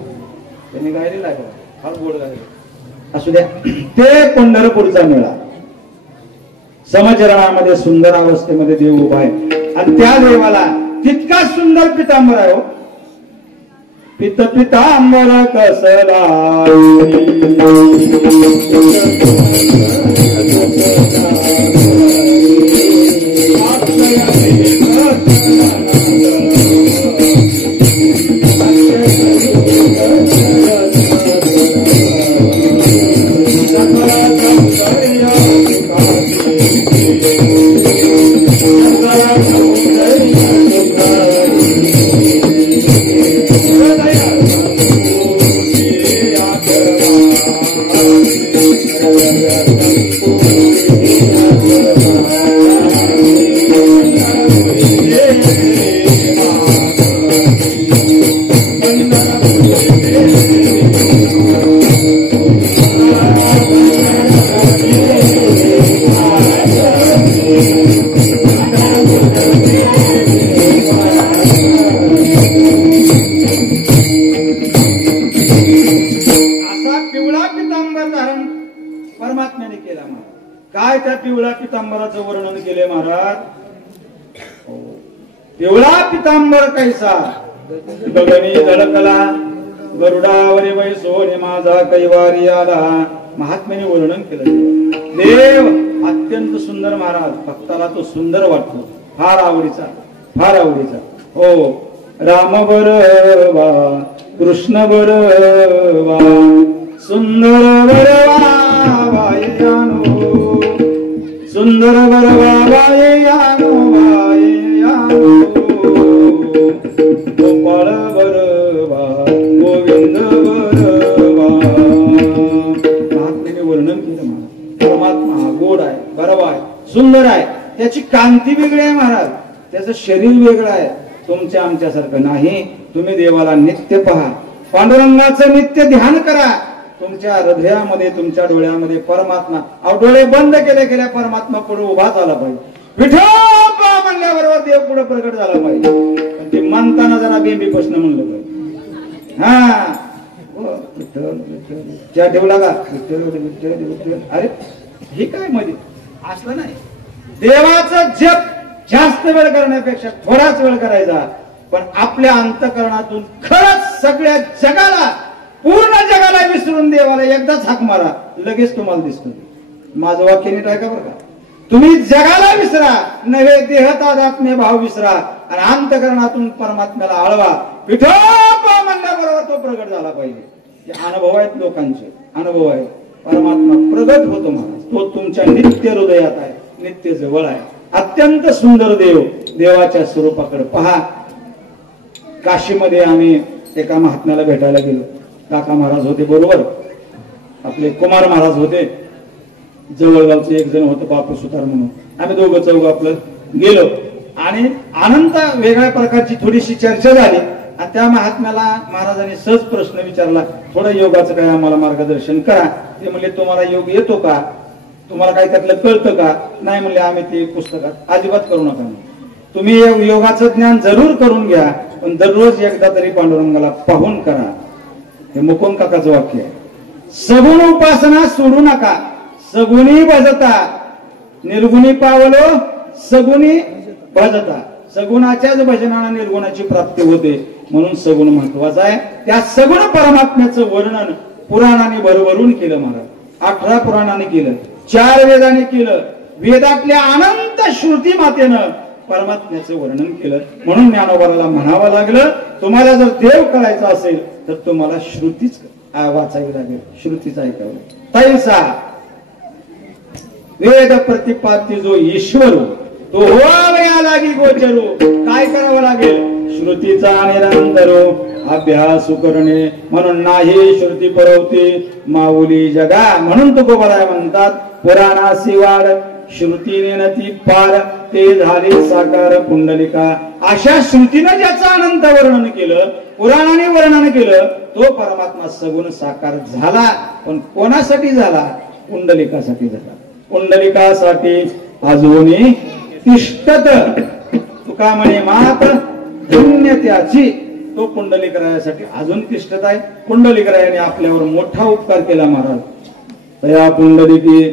त्यांनी गायलेला आहे फार गोड गायले असू द्या ते पंढरपूरचा निळा समचरणामध्ये सुंदर अवस्थेमध्ये देव उभा आहे आणि त्या देवाला तितका सुंदर पितांबर आहे हो पित पितांबर कसला पितांबर कैसा गगनी धडकला गरुडावरी वैसोने माझा कैवारी आला महात्म्याने वर्णन केलं देव अत्यंत सुंदर महाराज भक्ताला तो सुंदर वाटतो फार आवडीचा फार आवडीचा. हो, राम बरवा कृष्ण बरवा सुंदर बरवा बायानो, सुंदर बरवा बायानो बायानो, गोपाळ बरवा गोविंद बरवा. महात्म्याने वर्णन केलं महाराज. परमात्मा गोड आहे, बरवा आहे, सुंदर आहे, त्याची कांती वेगळी आहे महाराज, त्याचं शरीर वेगळं आहे, तुमच्या आमच्यासारखं नाही. तुम्ही देवाला नित्य पहा, पांडुरंगाचं नित्य ध्यान करा. तुमच्या हृदयामध्ये तुमच्या डोळ्यामध्ये परमात्मा, डोळे बंद केल्या केल्या परमात्मा पुढे उभा झाला पाहिजे. विठोबा म्हणल्याबरोबर देव पुढे प्रकट झाला पाहिजे. पण ते म्हणताना जरा बेंबीपासून म्हणलं पाहिजे. हा विठ्ठल विठ्ठल ज्या ठेवला का विठ्ठल विठ्ठल विठ्ठल. अरे हे काय मध्ये असलं नाही. देवाचं जप जास्त वेळ करण्यापेक्षा थोडाच वेळ करायचा, पण आपल्या अंतःकरणातून खरंच सगळ्या जगाला, पूर्ण जगाला विसरून देवाला एकदाच हाक मारा, लगेच तुम्हाला दिसतं. माझं वाक्य नीट ऐका बरं का. तुम्ही जगाला विसरा, नव्हे देहतादात्म्य भाव विसरा आणि अंतःकरणातून परमात्म्याला आळवा. विठोबा म्हणल्याबरोबर तो प्रगट झाला पाहिजे. हे अनुभव आहेत लोकांचे, अनुभव आहे. परमात्मा प्रगट होतो महाराज, तो तुमच्या नित्य हृदयात आहे, नित्य जवळ आहे. अत्यंत सुंदर देव, देवाच्या स्वरूपाकडे पहा. काशीमध्ये आम्ही एका महात्म्याला भेटायला गेलो. काका महाराज होते बरोबर, आपले कुमार महाराज होते, जवळगावचे एक जण होतं बापू सुतार म्हणून. आम्ही दोघं चौघ आपलं गेलो आणि अनंत वेगळ्या प्रकारची थोडीशी चर्चा झाली. आणि त्या महात्म्याला महाराजांनी सहज प्रश्न विचारला, थोडं योगाचं काय आम्हाला मार्गदर्शन करा. ते म्हणले तुम्हाला योग येतो का, तुम्हाला काही त्यातलं कळतं का. नाही म्हणले आम्ही ते पुस्तकात अजिबात करू नका. तुम्ही योगाचं ज्ञान जरूर करून घ्या, पण दररोज एकदा तरी पांडुरंगाला पाहून करा. हे मुकुंद काकाचं वाक्य आहे. सगुण उपासना सोडू नका, सगुणी भजता निर्गुणी पावलो सगुणी भजता. सगुणाच्याच भजनाने निर्गुणाची प्राप्ती होते, म्हणून सगुण महत्वाचा आहे. त्या सगुण परमात्म्याचं वर्णन पुराणाने भरभरून केलं महाराज. 18 पुराणाने केलं, 4 वेदाने केलं, वेदातल्या अनंत श्रुती मातेनं परमात्म्याचं वर्णन केलं. म्हणून ज्ञानोबाला म्हणावं लागलं, तुम्हाला जर देव कळायचा असेल तर तुम्हाला श्रुतीच वाचावी लागेल, श्रुतीच ऐकावं. तैसा वेद प्रतिपाद्य जो ईश्वर तो होवावया लागी गोचरू. काय करावं लागेल, श्रुतीचा निरंतर अभ्यास करणे. म्हणून नाही श्रुती परवती माऊली जगा. म्हणून तुकोबराय म्हणतात, पुराणासी वाढ श्रुतीने नती पार, ते झाले साकार पुंडलिका. अशा श्रुतीनं ज्याचं अनंत वर्णन केलं, पुराणाने वर्णन केलं, तो परमात्मा सगुण साकार झाला. पण कोणासाठी झाला, पुंडलिकासाठी झाला. पुंडलिकासाठी अजूनही तिष्ठत. तुका म्हणे मात धन्य त्याची. तो पुंडलिकरायासाठी अजून तिष्ठत आहे. पुंडलिकरायाने आपल्यावर मोठा उपकार केला महाराज. तया पुंडलिकी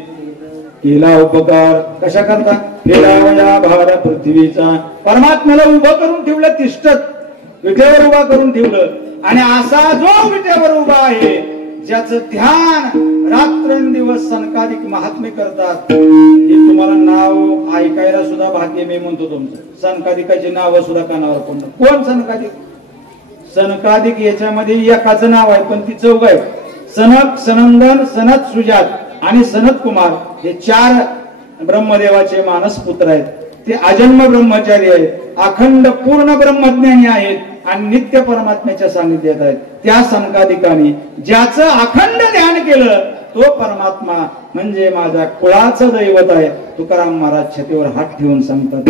केला उपकार. कशा करता, फेरावया भार पृथ्वीचा. परमात्म्याला उभं करून ठेवलं, तिष्ठत विटेवर उभा करून ठेवलं. आणि असा जो विटेवर उभा आहे, ज्याचं ध्यान रात्रंदिवस सनकादिक महात्मे करतात. हे तुम्हाला नाव ऐकायला सुद्धा भाग्य मी म्हणतो तुमचं. सनकादिकाची नावं सुद्धा कानावर पडणार. कोण सनकादिक? सनकादिक याच्यामध्ये एकाचं नाव आहे, पण ती 4 आहे. सनक, सनंदन, सनत सुजात आणि सनत कुमार हे 4 ब्रह्मदेवाचे मानस पुत्र आहेत. ते अजन्म ब्रह्मचारी आहेत, अखंड पूर्ण ब्रह्मज्ञानी आहेत आणि नित्य परमात्म्याच्या सानिध्यात आहेत. त्या सनकादिकांनी ज्याचं अखंड ध्यान केलं, तो परमात्मा म्हणजे माझ्या कुळाचं दैवत आहे. तुकाराम महाराज छातीवर हात ठेवून सांगतात,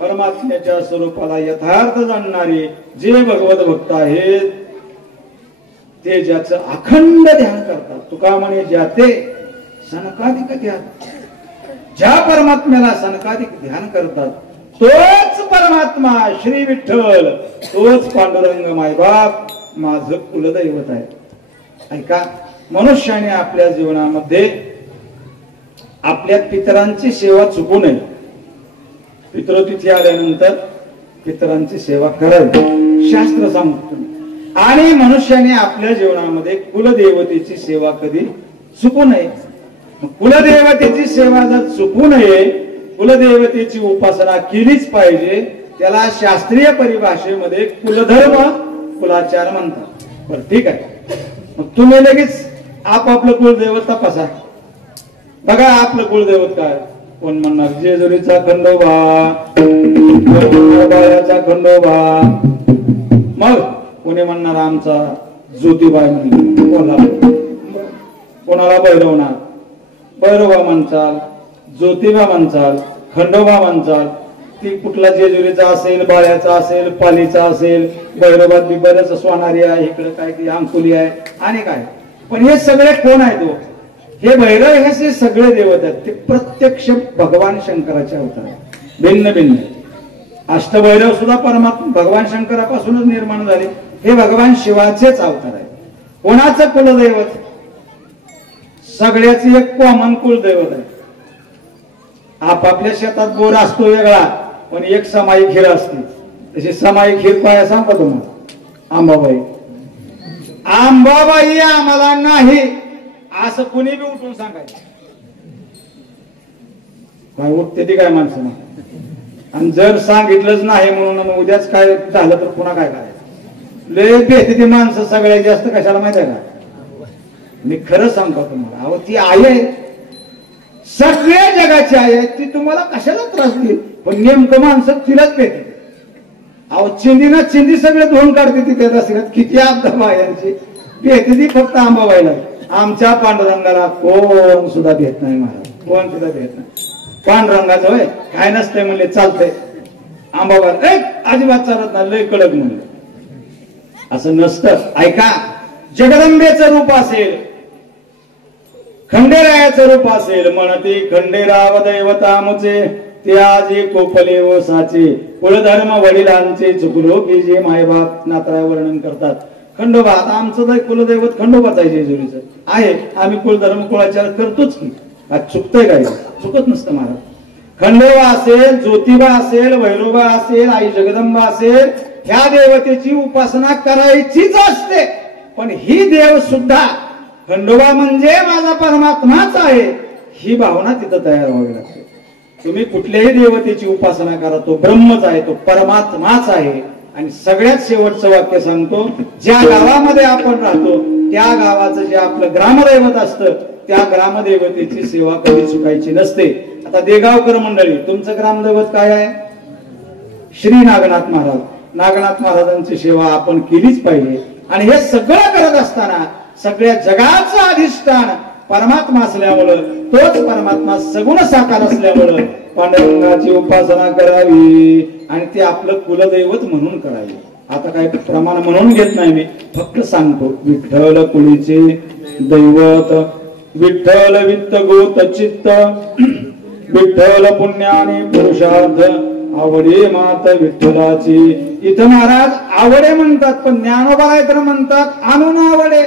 परमात्म्याच्या स्वरूपाला यथार्थ जाणणारे जे भगवत भक्त आहेत ते ज्याचं अखंड ध्यान करतात. तुका म्हणे ज्याचे सनकाधिक ध्यान, ज्या परमात्म्याला सनकाधिक ध्यान करतात तोच परमात्मा श्री विठ्ठल, तोच पांडुरंग मायबाप माझं कुलदैवत आहे. ऐका, मनुष्याने आपल्या जीवनामध्ये आपल्या पितरांची सेवा चुकू नये. पितृतिथी आल्यानंतर पितरांची सेवा करावी शास्त्र सांगतो. आणि मनुष्याने आपल्या जीवनामध्ये कुलदेवतेची सेवा कधी चुकू नये. कुलदेवतेची सेवा जर चुकू नये, कुलदेवतेची उपासना केलीच पाहिजे. त्याला शास्त्रीय परिभाषेमध्ये कुलधर्म कुलाचार म्हणतात. बरं ठीक आहे, मग तुम्ही लगेच आपापलं कुलदैवत तपासा. बघा आपलं कुलदैवत काय. कोण म्हणणार जेजुरीचा खंडोबा, बाळ्याचा खंडोबा, मग कोणी म्हणणार आमचा ज्योतिबाई म्हणली, कोणाला भैरवनाथ, भैरवा म्हणचाल, ज्योतिबा म्हणचाल, खंडोबा म्हणचाल. ती कुठला जेजुरीचा असेल, बाळ्याचा असेल, पालीचा असेल, भैरवात बी बरंच सोनारी आहे, इकडे काय ती अंकुली आहे आणि काय. पण हे सगळे कोण आहेत? हे भैरव हे सगळे देवत आहेत. ते प्रत्यक्ष भगवान शंकराचे अवतार आहेत, भिन्न भिन्न. अष्टभैरव सुद्धा परमात्मा भगवान शंकरापासूनच निर्माण झाले. हे भगवान शिवाचेच अवतार आहे. कोणाचं कुलदैवत? सगळ्याची एक कॉमन कुलदैवत आहे. आपापल्या शेतात बोर असतो वेगळा, पण एक समाई खीर असते. तशी समाई खीर काय सांगतो तुम्हाला? आंबाबाई. आंबाबाई आम्हाला नाही असं कुणी बी उठून सांगायचं. काय उठते ती काय माणसं. आणि जर सांगितलंच नाही म्हणून उद्याच काय झालं तर पुन्हा काय करायचं? लय भेटते ती माणसं सगळ्यात जास्त. कशाला माहिती आहे का? मी खरं सांगतो तुम्हाला, अहो ती आई आहे, सगळ्या जगाची आई आहे. ती तुम्हाला कशाला त्रास देईल, पण नेमकं माणसं तिलाच भेटते. अहो चिंदीना चिंदी सगळे धुवून काढते ती त्या दसऱ्यात. किती आपदा बायांची भेटते ती फक्त आंबाबाईला. आमच्या पांडुरंगाला कोण सुद्धा भेट नाही महाराज, कोण सुद्धा भेट नाही. पांडुरंगाचं होय काय नसतंय म्हणले चालतंय. आंबाबाई अजिबात चालत नाही, लय कडक म्हणले. असं नसतं. ऐका, जगदंबेचं रूप असेल, खंडेरायाचं रूप असेल, म्हणते खंडेराव दैवतामुचे ते आजी कोपले व साचे, कुलधर्म वडिलांचे चुकलो की जे मायबाप नातरा वर्णन करतात. खंडोबा, आता आमचं कुलदैवत खंडोबाच आहे, जेजुरीचं आहे. आम्ही कुलधर्म कुळाचार करतोच की. चुकतंय काय? चुकत नसतं महाराज. खंडोबा असेल, ज्योतिबा असेल, भैरोबा असेल, आई जगदंबा असेल, ह्या देवतेची उपासना करायचीच असते. पण ही देव सुद्धा खंडोबा म्हणजे माझा परमात्माच आहे, ही भावना तिथं तयार व्हावी लागते. तुम्ही कुठल्याही देवतेची उपासना करा, तो ब्रह्मच आहे, तो परमात्माच आहे. आणि सगळ्यात शेवटचं वाक्य सांगतो, ज्या गावामध्ये आपण राहतो त्या गावाचं जे आपलं ग्रामदैवत असतं त्या ग्रामदेवतेची सेवा कधी चुकायची नसते. आता देगावकर मंडळी, तुमचं ग्रामदैवत काय आहे? श्री नागनाथ महाराज. नागनाथ महाराजांची सेवा आपण केलीच पाहिजे. आणि हे सगळं करत असताना सगळ्या जगाचं अधिष्ठान परमात्मा असल्यामुळं, तोच परमात्मा सगुण साकार असल्यामुळं पांडुरंगाची उपासना करावी. आणि ते आपलं कुलदैवत म्हणून करावे. आता काही प्रमाण म्हणून घेत नाही मी, फक्त सांगतो. विठ्ठल कुळीचे दैवत, विठ्ठल वित्त गोत चित्त, विठ्ठल पुण्याने पुरुषार्थ, आवडे मात विठ्ठलाची. इथं महाराज आवडे म्हणतात, पण ज्ञानोबा काय तर म्हणतात आणून आवडे,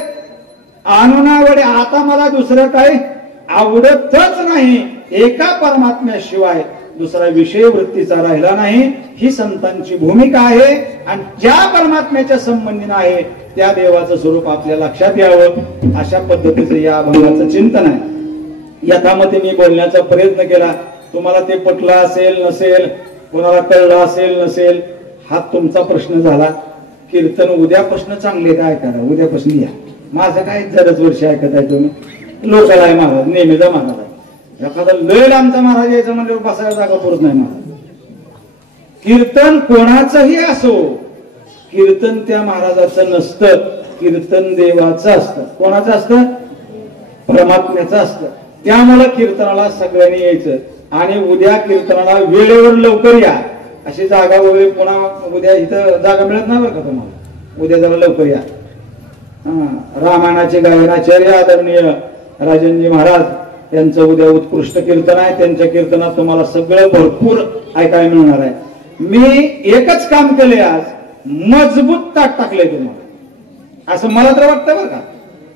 आणून आवडे. आता मला दुसरं काही आवडतच नाही. एका परमात्म्याशिवाय दुसरा विषय वृत्तीचा राहिला नाही. ही संतांची भूमिका आहे आणि ज्या परमात्म्याच्या संबंधीनं आहे त्या देवाचं स्वरूप आपल्या लक्षात यावं, अशा पद्धतीचं या अभंगाचं चिंतन आहे. यथामते मी बोलण्याचा प्रयत्न केला. तुम्हाला ते पटलं असेल नसेल, कोणाला कळलं असेल नसेल, हा तुमचा प्रश्न झाला. कीर्तन उद्यापासून चांगले काय करा, उद्यापासून या. माझं काय जरच वर्ष ऐकत आहे तुम्ही. लोकल आहे महाराज, नेहमीचा महाराज आहे. एखादा लय आमचा महाराज यायचं म्हणजे बसायला जागा पुरत नाही महाराज. कीर्तन कोणाचंही असो, कीर्तन त्या महाराजाचं नसतं, कीर्तन देवाचं असतं. कोणाचं असतं? परमात्म्याचं असतं. त्यामुळे कीर्तनाला सगळ्यांनी यायचं. आणि उद्या कीर्तनाला वेळेवर लवकर या. अशी जागा वगैरे पुन्हा उद्या इथं जागा मिळत नाही बरं का तुम्हाला. उद्या जरा लवकर या. रामायणाचे गायनाचार्य आदरणीय राजनजी महाराज यांचं उद्या उत्कृष्ट कीर्तन आहे. त्यांच्या कीर्तनात तुम्हाला सगळं भरपूर ऐकायला मिळणार आहे. मी एकच काम केले आज, मजबूत ताट टाकले तुम्हाला, असं मला तर वाटतं बरं का.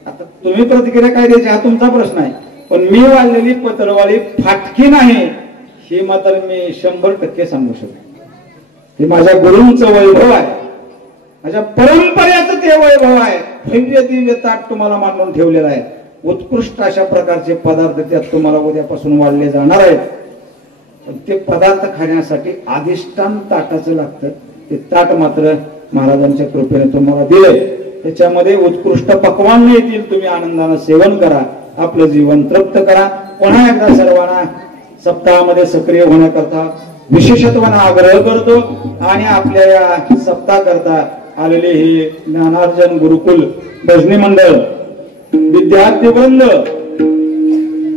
आता तुम्ही प्रतिक्रिया काय द्यायची हा तुमचा प्रश्न आहे, पण मी वाढलेली पत्रवाळी फाटकी नाही हे मात्र मी 100% सांगू शकतो. हे माझ्या गुरूंचं वैभव आहे, माझ्या परंपरेचं ते वैभव आहे. भव्य दिव्य ताट तुम्हाला मांडून ठेवलेलं आहे. उत्कृष्ट अशा प्रकारचे पदार्थ त्यात तुम्हाला उद्यापासून वाढले जाणार आहेत. पण ते पदार्थ खाण्यासाठी अधिष्ठान ताटाचं लागतं. ते ताट मात्र महाराजांच्या कृपेने तुम्हाला दिलंय. त्याच्यामध्ये उत्कृष्ट पक्वान येतील. तुम्ही आनंदानं सेवन करा, आपलं जीवन तृप्त करा. पुन्हा एकदा सर्वांना सप्ताहामध्ये सक्रिय होण्याकरता विशेषत्वानं आग्रह करतो. आणि आपल्या या सप्ताह करता आलेले हे ज्ञानार्जन गुरुकुल भजनी मंडळ विद्यार्थी वृंद,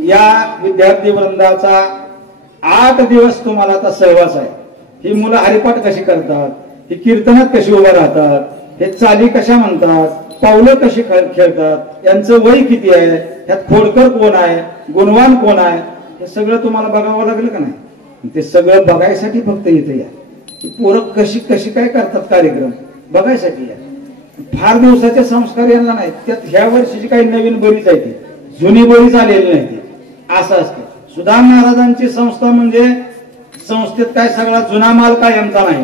या विद्यार्थी वृंदाचा 8 दिवस तुम्हाला आता सहवास आहे. ही मुलं हरिपाठ कशी करतात, ही कीर्तनात कशी उभं राहतात, हे चाली कशा म्हणतात, पावलं कशी खेळतात, यांचं वय किती आहे, ह्यात खोडकर कोण आहे, गुणवान कोण आहे, हे सगळं तुम्हाला बघावं लागलं का नाही. ते सगळं बघायसाठी फक्त इथे या. पोरं कशी कशी काय करतात कार्यक्रम बघायसाठी या. फार दिवसाचे संस्कार यांना नाही. त्यात ह्या वर्षीची काही नवीन बरीच आहे, ती जुनी बरीच आलेली नाही. ती असं असतं. सुदाम महाराजांची संस्था म्हणजे संस्थेत काय सगळा जुना माल कायमचा नाही.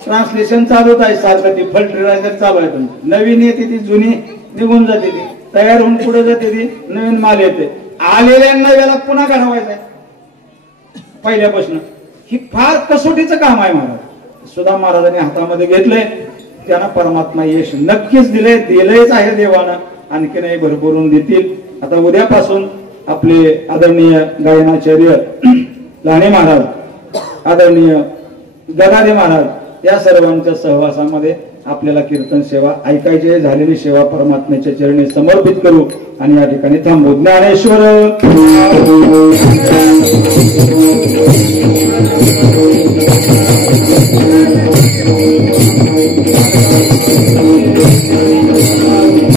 ट्रान्सलेशन चालूच आहे सारखं. ती फल्ट्रायझर चालू आहे तुमची. नवीन येते ती, जुनी निघून जाते, ती तयार होऊन पुढे जाते, ती नवीन माल येते. आलेल्यांना याला पुन्हा घडवायचं आहे पहिल्यापासून. ही फार कसोटीचं काम आहे महाराज. सुदाम महाराजांनी हातामध्ये घेतलंय. त्यांना परमात्मा यश नक्कीच दिलंयच आहे देवानं. आणखीनही भरभरून देतील. आता उद्यापासून आपले आदरणीय गायनाचार्य लाणे महाराज, आदरणीय गदादे महाराज, या सर्वांच्या सहवासामध्ये आपल्याला कीर्तन सेवा ऐकायची. झालेली सेवा परमात्म्याच्या चरणी समर्पित करू आणि या ठिकाणी थांबू. ज्ञानेश्वर